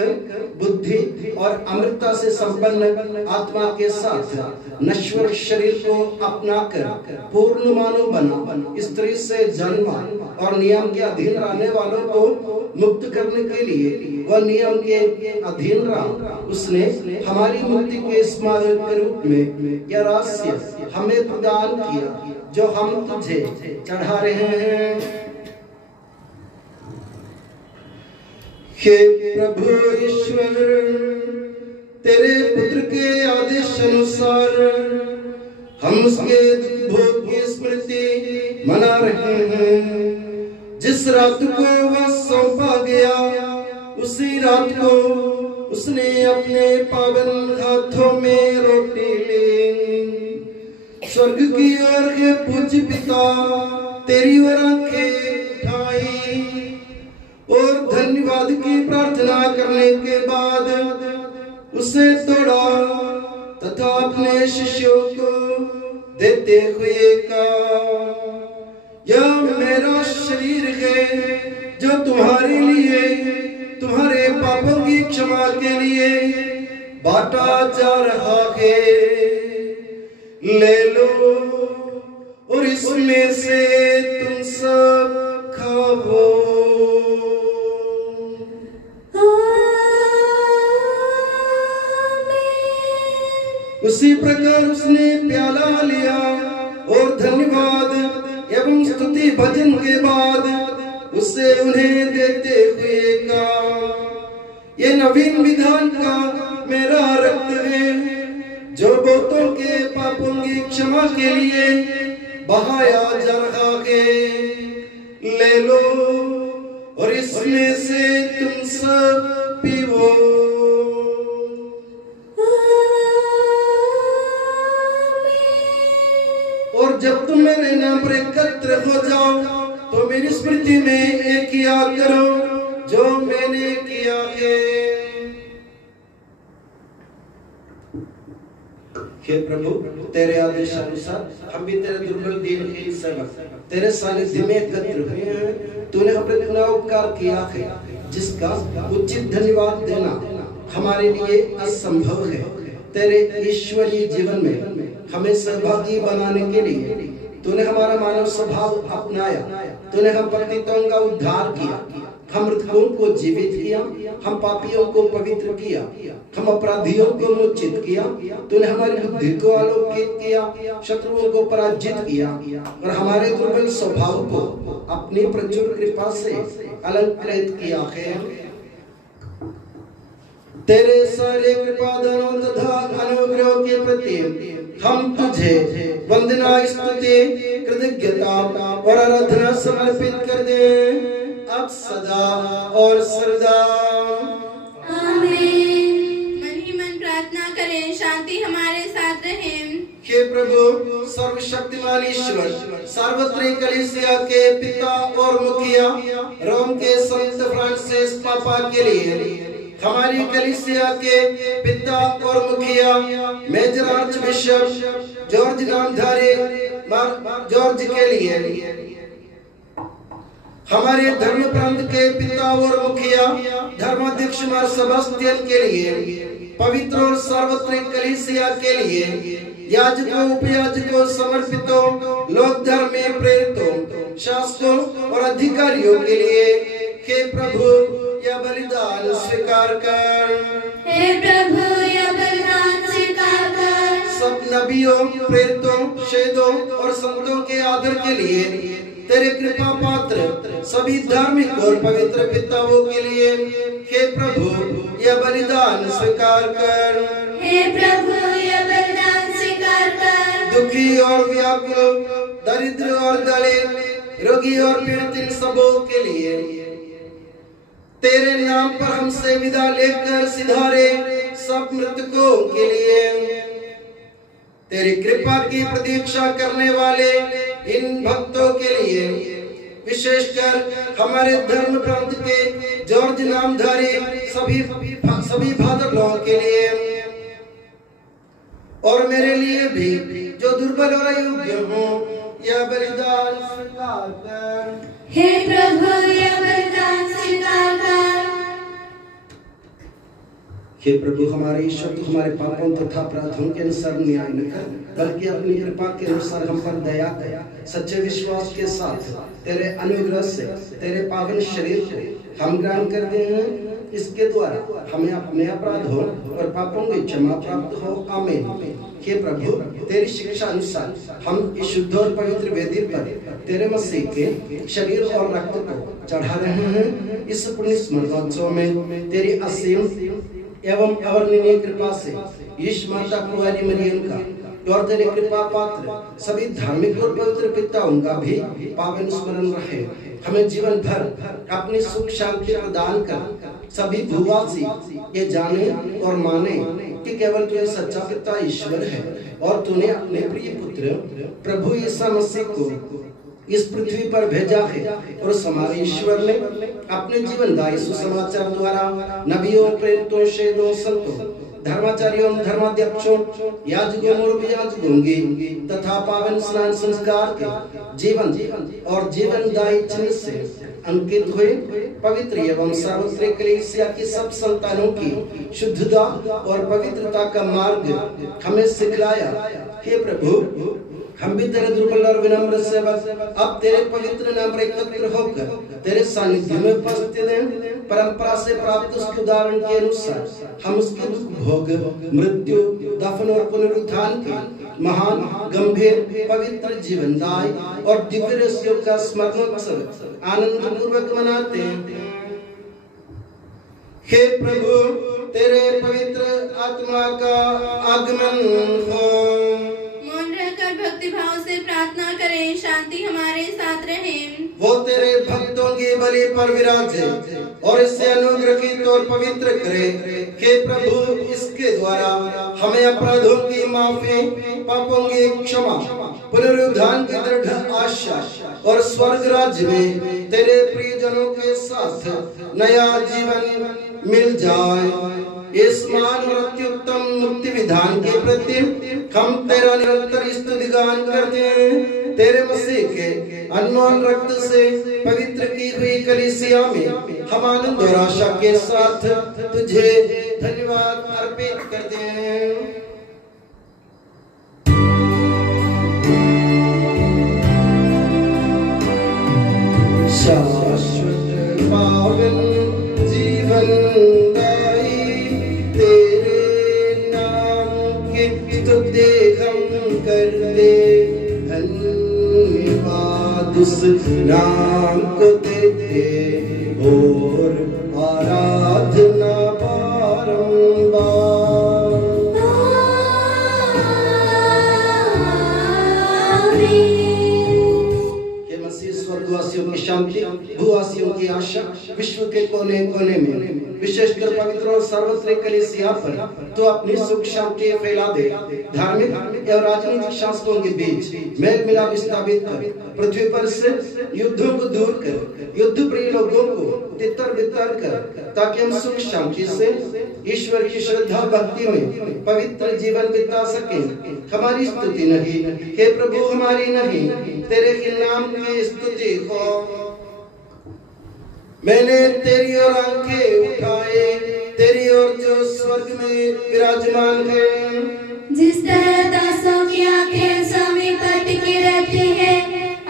बुद्धि और अमृतता से संपन्न आत्मा के साथ नश्वर शरीर को अपनाकर पूर्ण मानव बना, स्त्री से जन्मा और नियम के अधीन रहने वालों को मुक्त करने के लिए वह नियम के अधीन रहा। उसने हमारी मुक्ति के स्मारक के रूप में यह रहस्य हमें प्रदान किया, जो हम तुझे चढ़ा रहे हैं। हे प्रभु ईश्वर, तेरे पुत्र के आदेश अनुसार हम उसके दुख भोग की स्मृति मना रहे हैं। जिस रात को वह सौंपा गया, उसी रात को उसने अपने पावन हाथों में रोटी ली। स्वर्ग की ओर के पूज्य पिता, तेरी ओर आंखें उठाई और धन्यवाद की प्रार्थना करने के बाद उसे तोड़ा तथा अपने शिष्यों को देते हुए कहा, यह मेरा शरीर है जो तुम्हारे लिए, तुम्हारे पापों की क्षमा के लिए बांटा जा रहा है। ले लो और इसमें से तुम सब खाओ। उसी प्रकार उसने प्याला लिया और धन्यवाद एवं स्तुति भजन के बाद उसे उन्हें देते हुए कहा, ये नवीन विधान का मेरा रक्त है, जो बहुतों के पापों की क्षमा के लिए बहाया जा रहा है, ले लो और इसमें से तुम सब पीवो। और जब तुम मेरे नाम पर एकत्र हो जाओ तो मेरी स्मृति में एक किया करो जो मैंने किया है। हे प्रभु, तेरे आदेश अनुसार हम भी तेरे दुर्बल दीन के सेवक तेरे सानिध्य में एकत्र हुए हैं। तूने अपने इतना उपकार किया है जिसका उचित धन्यवाद देना हमारे लिए असंभव है। तेरे ईश्वरीय जीवन में हमें सहभागी बनाने के लिए तूने हमारा मानव स्वभाव अपनाया। तूने हम पतितों का उद्धार किया, हम मृतकों को जीवित किया, हम पापियों को पवित्र किया, हम अपराधियों को मोचित किया। तूने हमारी बुद्धि को आलोकित किया, शत्रुओं को पराजित किया और हमारे दुर्बल स्वभाव को अपनी प्रचुर कृपा से अलंकृत किया है। तेरे सारे कृपादानों तथा अनुग्रह के प्रति हम तुझे वंदना, स्तुति, कृतज्ञता और आराधना समर्पित कर दे अब सदा और सर्वदा। आमीन। मन ही मन प्रार्थना करें, शांति हमारे साथ रहे। हे प्रभु, सर्वशक्तिमान ईश्वर, सार्वत्रिक कलीसिया के पिता और मुखिया रोम के संत फ्रांसिस पापा के लिए, हमारी कलीसिया के पिता और मुखिया मेजर आर्च बिशप जॉर्ज नामधारी जॉर्ज के लिए, हमारे धर्म प्रांत के पिता और मुखिया धर्माध्यक्ष मार सेबास्टियन के लिए, पवित्र और सार्वत्रिक कलीसिया के लिए, याजकों, उपयाजकों, समर्पितों, लोक धर्म में प्रेरितों, शासकों और अधिकारियों के लिए, हे प्रभु यह बलिदान स्वीकार कर। हे प्रभु यह बलिदान स्वीकार कर। सब नबियों, प्रेरितों, शहीदों और संतों के आदर के लिए, तेरे कृपा पात्र सभी धार्मिक और पवित्र पिताओं के लिए, हे प्रभु यह बलिदान स्वीकार कर। हे प्रभु यह बलिदान स्वीकार कर। दुखी और व्याकुल, दरिद्र और दलित, रोगी और पीड़ित इन सबों के लिए, तेरे नाम पर हमसे विदा लेकर सिधारे सब मृतकों के लिए, तेरी कृपा की प्रतीक्षा करने वाले इन भक्तों के लिए, विशेषकर हमारे धर्म प्रांत के जॉर्ज नामधारी सभी भादरों के लिए, और मेरे लिए भी जो दुर्बल और अयोग्य हो, यह बलिदान स्वीकार कर। हे प्रभु यह बलिदान स्वीकार कर। हे प्रभु हमारे ईश्वर, तू हमारे पापों तथा अपराधों के अनुसार न्याय न कर, बल्कि अपनी कृपा के अनुसार हम पर दया कर। सच्चे विश्वास के साथ तेरे अनुग्रह से तेरे पावन शरीर को हम ग्रहण करते हैं। इसके द्वारा हमें अपने अपराधों और पापों की क्षमा प्राप्त हो। आमीन। हे प्रभु, तेरी शिक्षा अनुसार हम इस शुद्ध और पवित्र वेदी पर तेरे मसीह के शरीर और रक्त को चढ़ा रहे हैं। इस पुण्य स्मरणोत्सव में तेरी असीम एवं अवर्णनीय कृपा से यीशु माता कुंवारी मरियम का और तेरे कृपा पात्र सभी धार्मिक और पवित्र पिताओं का भी पावन स्मरण रहे। हमें जीवन भर अपनी सुख शांति प्रदान कर सभी भूवासी ये जाने और माने कि केवल तू सच्चा पिता ईश्वर है और तूने अपने प्रिय पुत्र प्रभु यीशु मसीह को इस पृथ्वी पर भेजा है। और हमारे ईश्वर ने अपने जीवनदायी सुसमाचार द्वारा नबियों, प्रेरितों, शहीदों, संतों, धर्माचार्यों, धर्माध्यक्षों, याजकों और उपयाजकों की तथा पावन स्नान संस्कार के जीवन और जीवनदायी चिन्ह से अंकित हुए पवित्र एवं सार्वत्रिक कलीसिया की सब संतानों की शुद्धता और पवित्रता का मार्ग हमें सिखलाया। हे प्रभु, हम भी तेरे दुर्बल और विनम्र सेवक अब तेरे पवित्र नाम पर एकत्र होकर तेरे सानिध्य में उपस्थित हैं। परंपरा से प्राप्त उसके उदाहरण के अनुसार हम उसके दुख भोग, मृत्यु, दफन और पुनरुत्थान के महान, गंभीर, पवित्र, जीवनदायी और दिव्य रहस्यों का स्मरणोत्सव आनंद पूर्वक मनाते हैं। हे प्रभु, तेरे पवित्र आत्मा का आगमन हो। मौन रहकर भक्ति भक्तिभाव से प्रार्थना करें। शांति हमारे साथ रहे। वो तेरे भक्तों की बलि पर विराजे और इससे अनुग्रहित और पवित्र करे। हे प्रभु, इसके द्वारा हमें अपराधों की माफी, पापों की क्षमा, पुनरुद्धान की दृढ़ आशा और स्वर्ग राज्य में तेरे प्रियजनों के साथ नया जीवन मिल जाए। इस महान और अत्युत्तम मुक्ति विधान के प्रति हम तेरा निरंतर स्तुति गान करते हैं। तेरे मसीह के अनमोल रक्त से पवित्र की हुई कलीसिया में हम आनंद और आशा के साथ तुझे धन्यवाद अर्पित करते हैं। शाश्वत पावन जीवन स्तुति हम करते, धन्यवाद उस नाम को देते और आराधना बारंबार। हे मसीह, स्वर्गवासियों की शांति, भूवासियों की आशा, विश्व के कोने कोने में विशेषकर पवित्र और सार्वत्रिक कलीसिया पर तो अपनी सुख शांति फैला दे। धार्मिक और राजनीतिक शासकों के बीच मेल मिलाप स्थापित कर, पृथ्वी पर से युद्धों को दूर कर, युद्ध प्रिय लोगों को तितर बितर कर, ताकि हम सुख शांति से ईश्वर की श्रद्धा भक्ति में पवित्र जीवन बिता सकें। हमारी स्तुति नहीं, हे प्रभु, हमारी नहीं, तेरे के नाम की स्तुति हो। मैंने तेरी ओर आंखें उठाए, तेरी ओर जो स्वर्ग में विराजमान है। जिस तरह दासों की आंखें स्वामी पर टिकी रहती है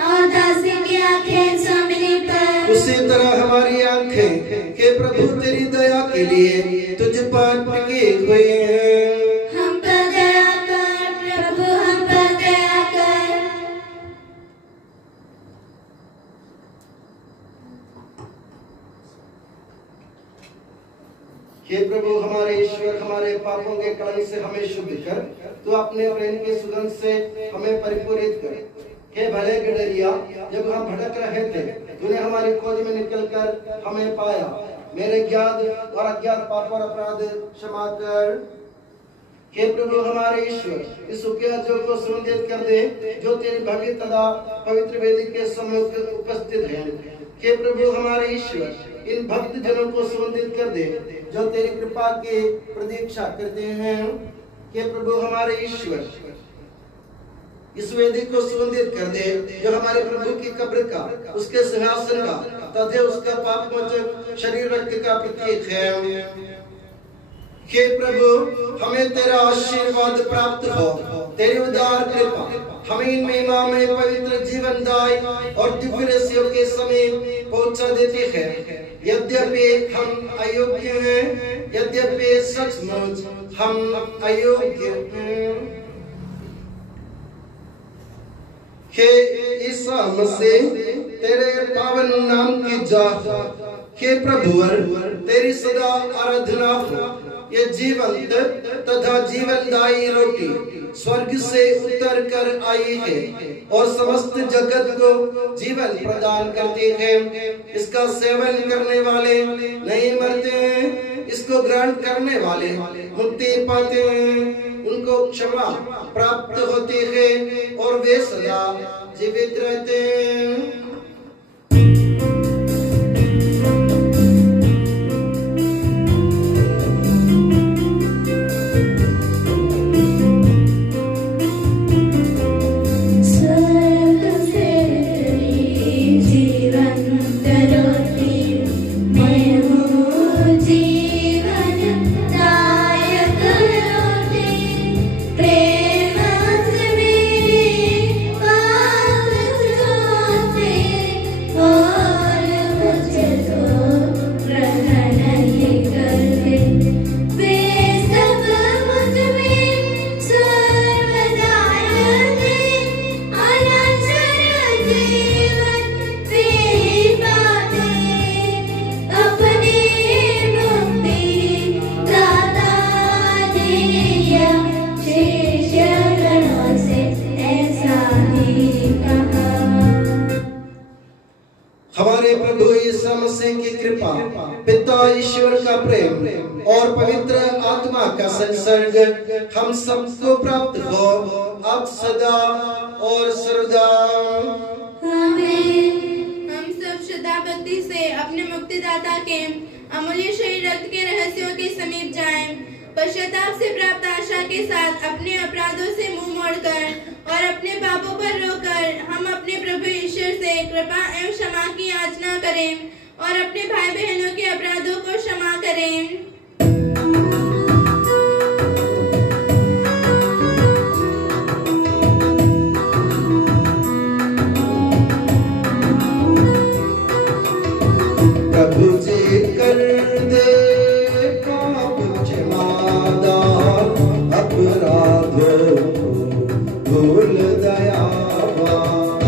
और दासी की आंखें स्वामिनी पर, उसी तरह हमारी आंखें के प्रभु तेरी दया के लिए तुझ पर टिकी हुई हैं। हम पर दया कर प्रभु, हम पर दया कर। हे प्रभु, हमारे ईश्वर, हमारे पापों के कलंक से हमें शुद्ध कर, तू अपने प्रेम की सुगंध से हमें परिपूरित कर। हे भले गिडरिया, जब हम भटक रहे थे, तूने हमारी खोज में निकलकर हमें पाया। मेरे ज्ञात और अज्ञात पाप और अपराध क्षमा कर। हे प्रभु, हमारे ईश्वर, इस उपयाजों को सुगंधित कर दे जो तेरी भव्य तथा पवित्र वेदी के सम्मुख उपस्थित है। हे प्रभु, हमारे ईश्वर, इन भक्त जनों को सुगंधित कर दे जो तेरी कृपा की प्रतीक्षा करते हैं। हे प्रभु, हमारे ईश्वर, इस वेदी को सुगंधित कर दे जो हमारे प्रभु की कब्र का, उसके सिंहासन का तथा उसका पाप मोचक शरीर रक्त का प्रतीक है। हे प्रभु, हमें तेरा आशीर्वाद प्राप्त हो। तेरी उदार कृपा हमें इन महिमा में पवित्र जीवन दाय और दिव्य रहस्यों के समीप पहुंचा देती है। यद्यपि हम अयोग्य हैं, यद्यपि सचमुच हम अयोग्य हैं। हे ईसा मसीह, तेरे पावन नाम की जाह, हे प्रभुवर, तेरी सदा आराधना हो। ये जीवंत तथा जीवनदायी रोटी स्वर्ग से उतर कर आई है और समस्त जगत को जीवन प्रदान करती है। इसका सेवन करने वाले नहीं मरते हैं, इसको ग्रहण करने वाले मुक्ति पाते हैं। उनको क्षमा प्राप्त होती है और वे सदा जीवित रहते हैं। प्रेम से मेरे पास मसीह की कृपा, पिता ईश्वर का प्रेम और पवित्र आत्मा का संसर्ग हम सबको प्राप्त हो अब सदा और सर्वदा। हम सब श्रद्धा भक्ति से अपने मुक्तिदाता के अमूल्य शरीर रक्त के रहस्यों के समीप जाएं। पश्चाताप से प्राप्त आशा के साथ अपने अपराधों से मुंह मोड़कर और अपने पापों पर रोकर हम अपने प्रभु ईश्वर से कृपा एवं क्षमा की याचना करें और अपने भाई बहनों के अपराधों को क्षमा करें। प्रभु जी कर दे पाप क्षमादान, अपराधों भूल दयावान।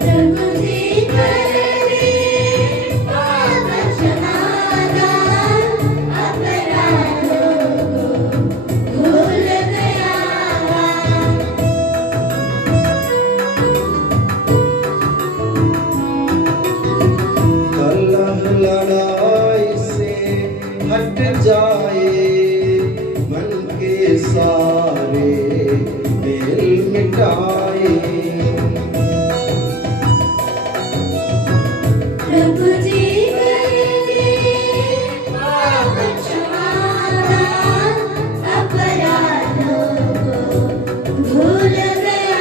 प्रभु जी कर दे पाप क्षमादान, अपराधों भूल दयावान। कलह लड़ाई से हट जाए, मन के सारे मेल मिटाए। प्रभु जी कर दे पाप क्षमादान, अपराधों भूल दयावान।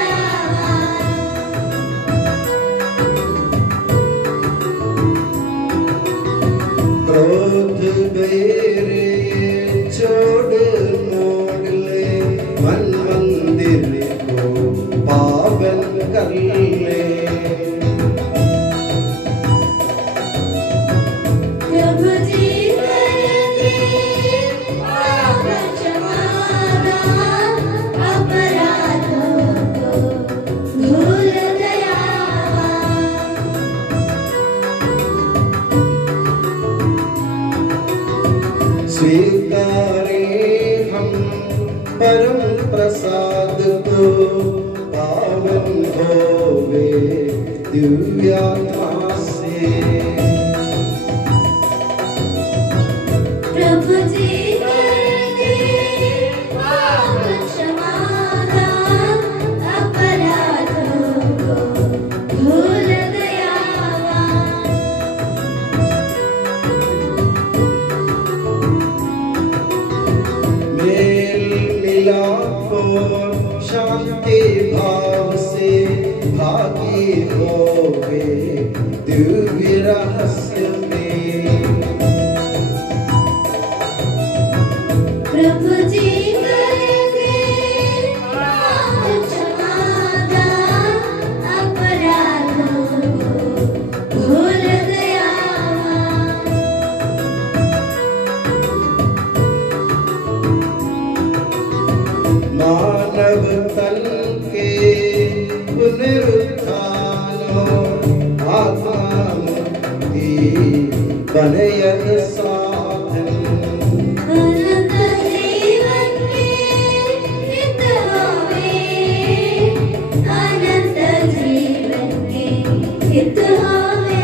क्रोध मेरे छोड़ मोड़ ले, मन मंदिर को पावन कर ले। प्रभु जी कर दे पाप क्षमादान, अपराधों भूल दयावान। स्वीकारे हम परम प्रसाद को, पावन होवे दिव्यात्मा से। प्रभु जी कर दे पाप क्षमादान, अपराधों भूल दयावान। मेल मिलाप और शांति भाव से भागी होवे दिव्य रहस्य में। प्रभु जी कर दे पाप क्षमादान, अपराधों भूल दयावान। मानव तन के पुनरुत्थान और आत्मा मुक्ति बने यह साधन। अनंत जीवन के हित होवे, अनंत जीवन के हित होवे।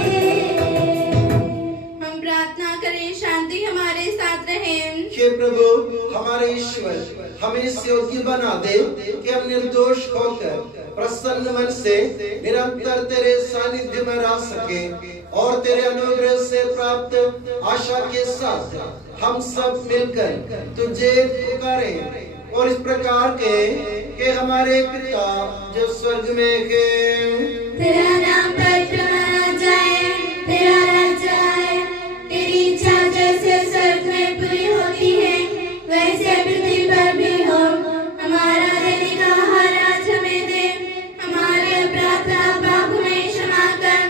हम प्रार्थना करें, शांति हमारे साथ रहे। हे प्रभु हमारे ईश्वर, हमें इस योग्य बना दे कि हम निर्दोष होकर प्रसन्न मन से निरंतर तेरे सानिध्य में रह सके और तेरे अनुग्रह से प्राप्त आशा के साथ हम सब मिलकर तुझे पुकारें और इस प्रकार के कि हमारे पिता जो स्वर्ग में है, तेरा नाम पवित्र माना जाए, तेरा राज्य आए, तेरी इच्छा जैसे स्वर्ग में पूरी होती है वैसे पृथ्वी पर भी हो। हमारा दैनिक आहार आज हमें दे, हमारे अपराध पाप में क्षमा कर,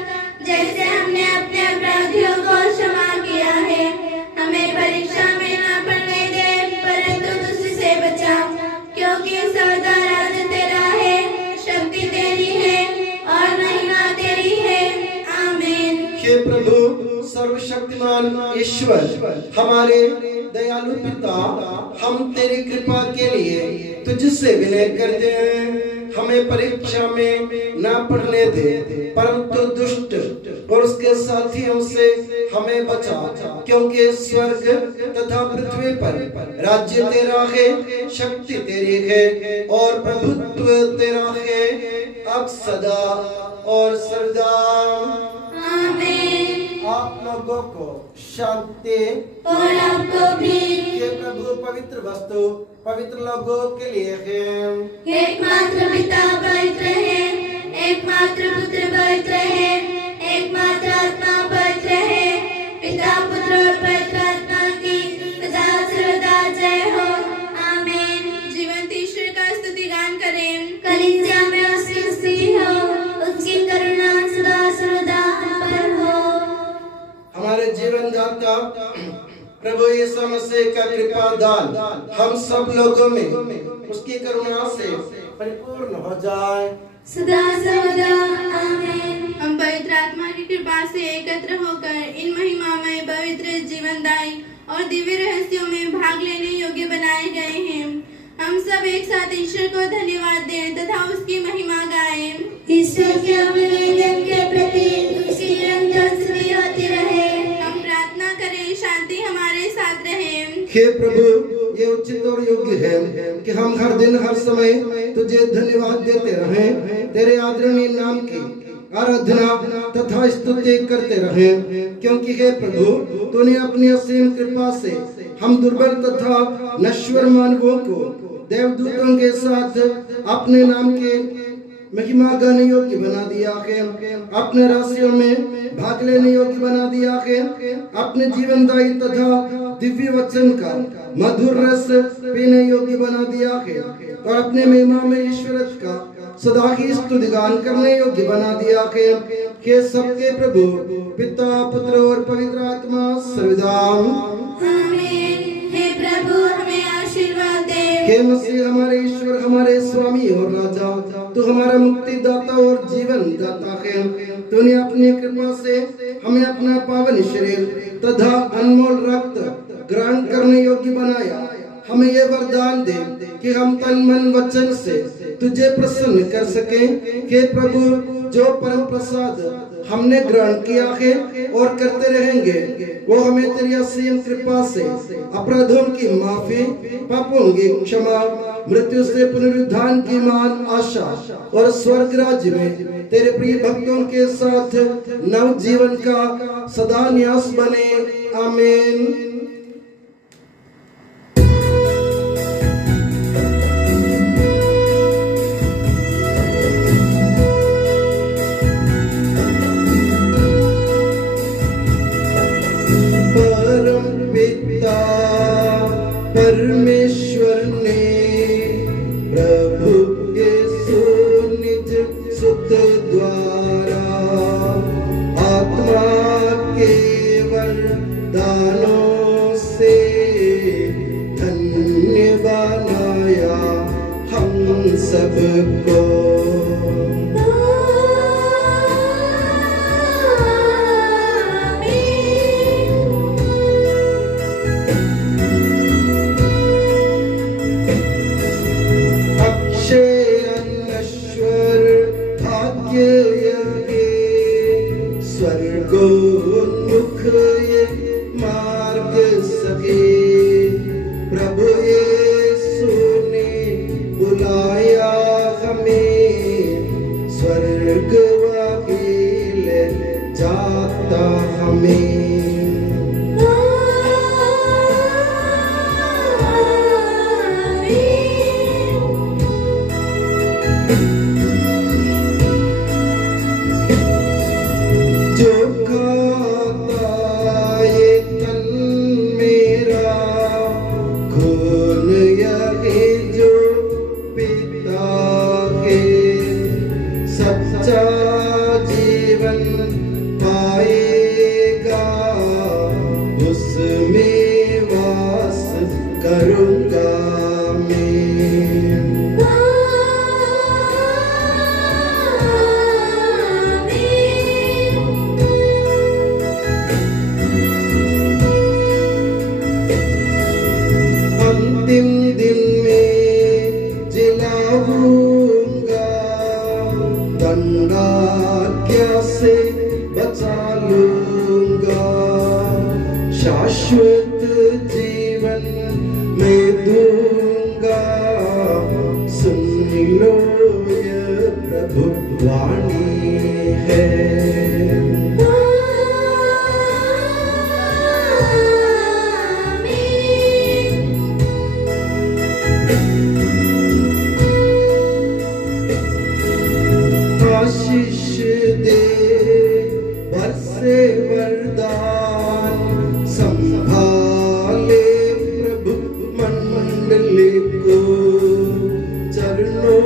जैसे हमने अपने अपराधियों को क्षमा किया है। हमें परीक्षा में न पड़ने दे, परंतु दुष्ट से बचा, क्योंकि सदा राज्य तेरा है, शक्ति तेरी है और महिमा तेरी है। आमीन। हे प्रभु सर्वशक्तिमान ईश्वर, हमारे दयालु पिता, हम तेरी कृपा के लिए तुझसे विनय करते हैं। हमें परीक्षा में न पड़ने दे, परंतु दुष्ट और उसके साथियों से हमें बचा, क्योंकि स्वर्ग तथा पृथ्वी पर राज्य तेरा है, शक्ति तेरी है और प्रभुत्व तेरा है, अब सदा और सर्वदा। आमीन। आप लोगों को शांति और आपको भी। ये प्रभु पवित्र वस्तु पवित्र लोगों के लिए है। एकमात्र पिता पवित्र है, एकमात्र पुत्र पवित्र है, एकमात्र आत्मा पवित्र है। पिता पुत्र और पवित्र आत्मा की सदा सर्वदा जय हो। आमीन। जीवंत ईश्वर का स्तुति गान करें। कलीसिया में उसकी स्तुति हो, उसकी करुणा सदा सर्वदा हम पर हो। हमारे जीवन दाता प्रभु यीशु मसीह का कृपा दान हम सब लोगों में उसकी करुणा से परिपूर्ण हो जाए सदा सर्वदा। आमीन। हम पवित्र आत्मा की कृपा से एकत्र होकर इन महिमामय पवित्र जीवनदायी और दिव्य रहस्यों में भाग लेने योग्य बनाए गए हैं। हम सब एक साथ ईश्वर को धन्यवाद दें तथा उसकी महिमा गाएं। ईश्वर के अमूल्य नियम के प्रति उसकी निरंतर स्तुति होती रहे। हम प्रार्थना करें, शांति हमारे साथ रहे। हे प्रभु, ये उचित और योग्य है कि हम हर दिन हर समय तुझे धन्यवाद देते रहें, तेरे आदरणीय नाम की आराधना तथा स्तुति करते रहें, क्योंकि हे प्रभु, तूने अपनी असीम कृपा से हम दुर्बल तथा नश्वर मानवों को देवदूतों के साथ अपने नाम के महिमा गाने योग्य बना दिया है, अपने राशियों में भाग लेने योग्य बना दिया है, अपने जीवनदायी तथा दिव्य वचन का मधुर रस पीने योग्य बना दिया है और अपने महिमा में ईश्वरत का सदा ही स्तुति गान करने योग्य बना दिया है। के सबके प्रभु पिता पुत्र और पवित्र आत्मा सर्वदा। आमीन। हे प्रभु, हमें आशीर्वाद दे। हे मसीह हमारे ईश्वर, हमारे स्वामी और राजा, तू हमारा मुक्तिदाता और जीवन दाता है। तूने अपनी कृपा से हमें अपना पावन शरीर तथा अनमोल रक्त ग्रहण करने योग्य बनाया। हमें ये वरदान दे कि हम तन मन वचन से तुझे प्रसन्न कर सकें। हे प्रभु, जो परम प्रसाद हमने ग्रहण किया है और करते रहेंगे, वो हमें तेरी असीम कृपा से अपराधों की माफी, पापों की क्षमा, मृत्यु से पुनरुत्थान की मान आशा और स्वर्ग राज्य में तेरे प्रिय भक्तों के साथ नव जीवन का सदा न्यास बने। आमीन। परमेश्वर ने प्रभु यीशु निज सुत द्वारा आत्मा के वरदानों से धन्य बनाया हम सबको। स्वर्गोन्मुख ये मार्ग सके, प्रभु यीशु ने बुलाया हमें, स्वर्ग वकील जाता हमें। करूँगा मैं। शाश्वत जीवन मैं दूंगा, सुन लो ये प्रभु वाणी है। आशीष दे बरसे वरदान, संभाले प्रभु मंडली को, चरणों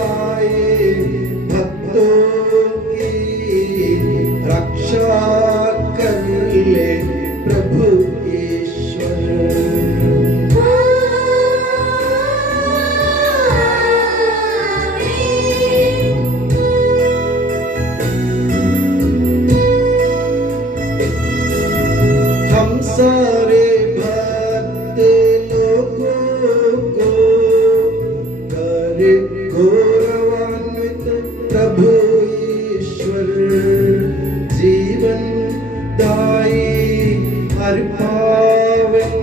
आए भक्तों की रक्षा कर ले प्रभु ईश्वर। हम सारे भक्त लोगों को करे गौरवान्वित प्रभु ईश्वर, जीवन दाई हर पावन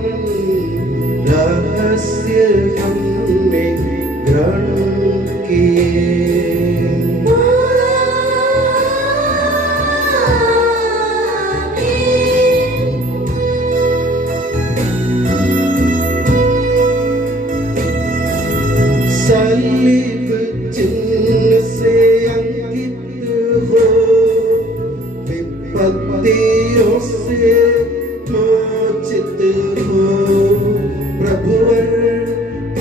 रहस्य हमने ग्रहण किए। सलीब चिन्ह से अंकित हो, विपत्तियों से मोचित हो, प्रभुवर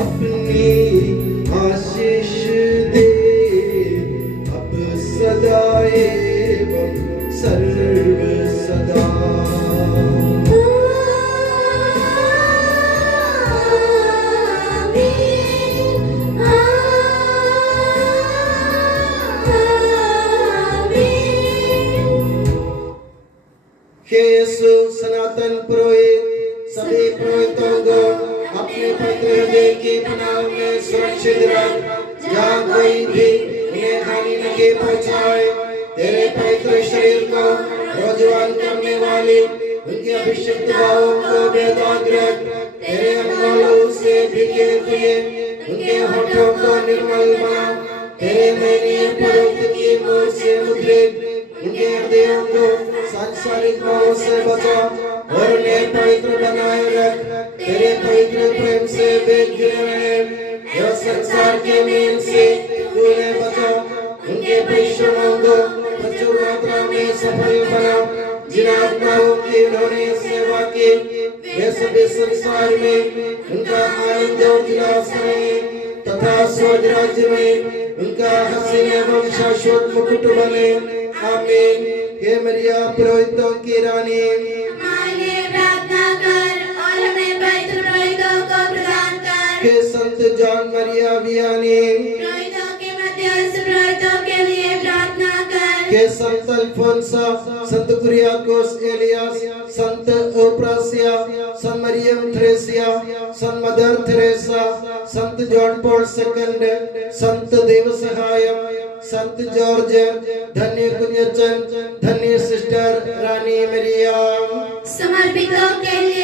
अपनी आशीष दे, अब सदा एवं सर्व सदा। हे यीशु सनातन पुरोहित सभी पुरोहितों को अपने पवित्र हृदय की पनाह में सुरक्षित रख, जहाँ कोई भी उन्हें हानि न पहुँचाए। तेरे पवित्र शरीर को रोजवान करने वाली उनकी अभिषिक्त बाहों को बेदाग रख, तेरे अनमोल से भीगे हुए उनके होठों को निर्मल बना, तेरे मैंने परोक्त की मोर से मुद्रित उनके हृदयों को सांसारिक मोह से बचा और उन्हें पवित्र बनाए रख। तेरे पवित्र प्रेम से बेघिरे रहे, यह संसार के मेल से तूने बचा। उनके परिश्रमों को प्रचुर मात्रा में सफल बना, जिन आत्माओं की उन्होंने सेवा की वे सभी संसार में उनका आनंद और विलास करें, तथा स्वर्ग राज्य में उनका हसीन एवं शाश्वत मुकुट बने। आमीन। हे मरिया पुरोहितों की रानी, हमारे लिए प्रार्थना कर और हमें पवित्र पुरोहितों को प्रदान कर। हे संत जॉन मरिया वियानी, पुरोहितों के मध्यस्थ पुरोहितों के लिए प्रार्थना कर। हे संत अल्फोंसा, संत कुरियाकोस एलियास, संत ओप्रासिया, संत मरियम थ्रेसिया, संत मदर थेरेसा, संत जॉन पॉल सेकंड, संत देव सहाय, संत जॉर्ज, धन्य कुंजचन, धन्य सिस्टर रानी मरिया। समर्पितों के लिए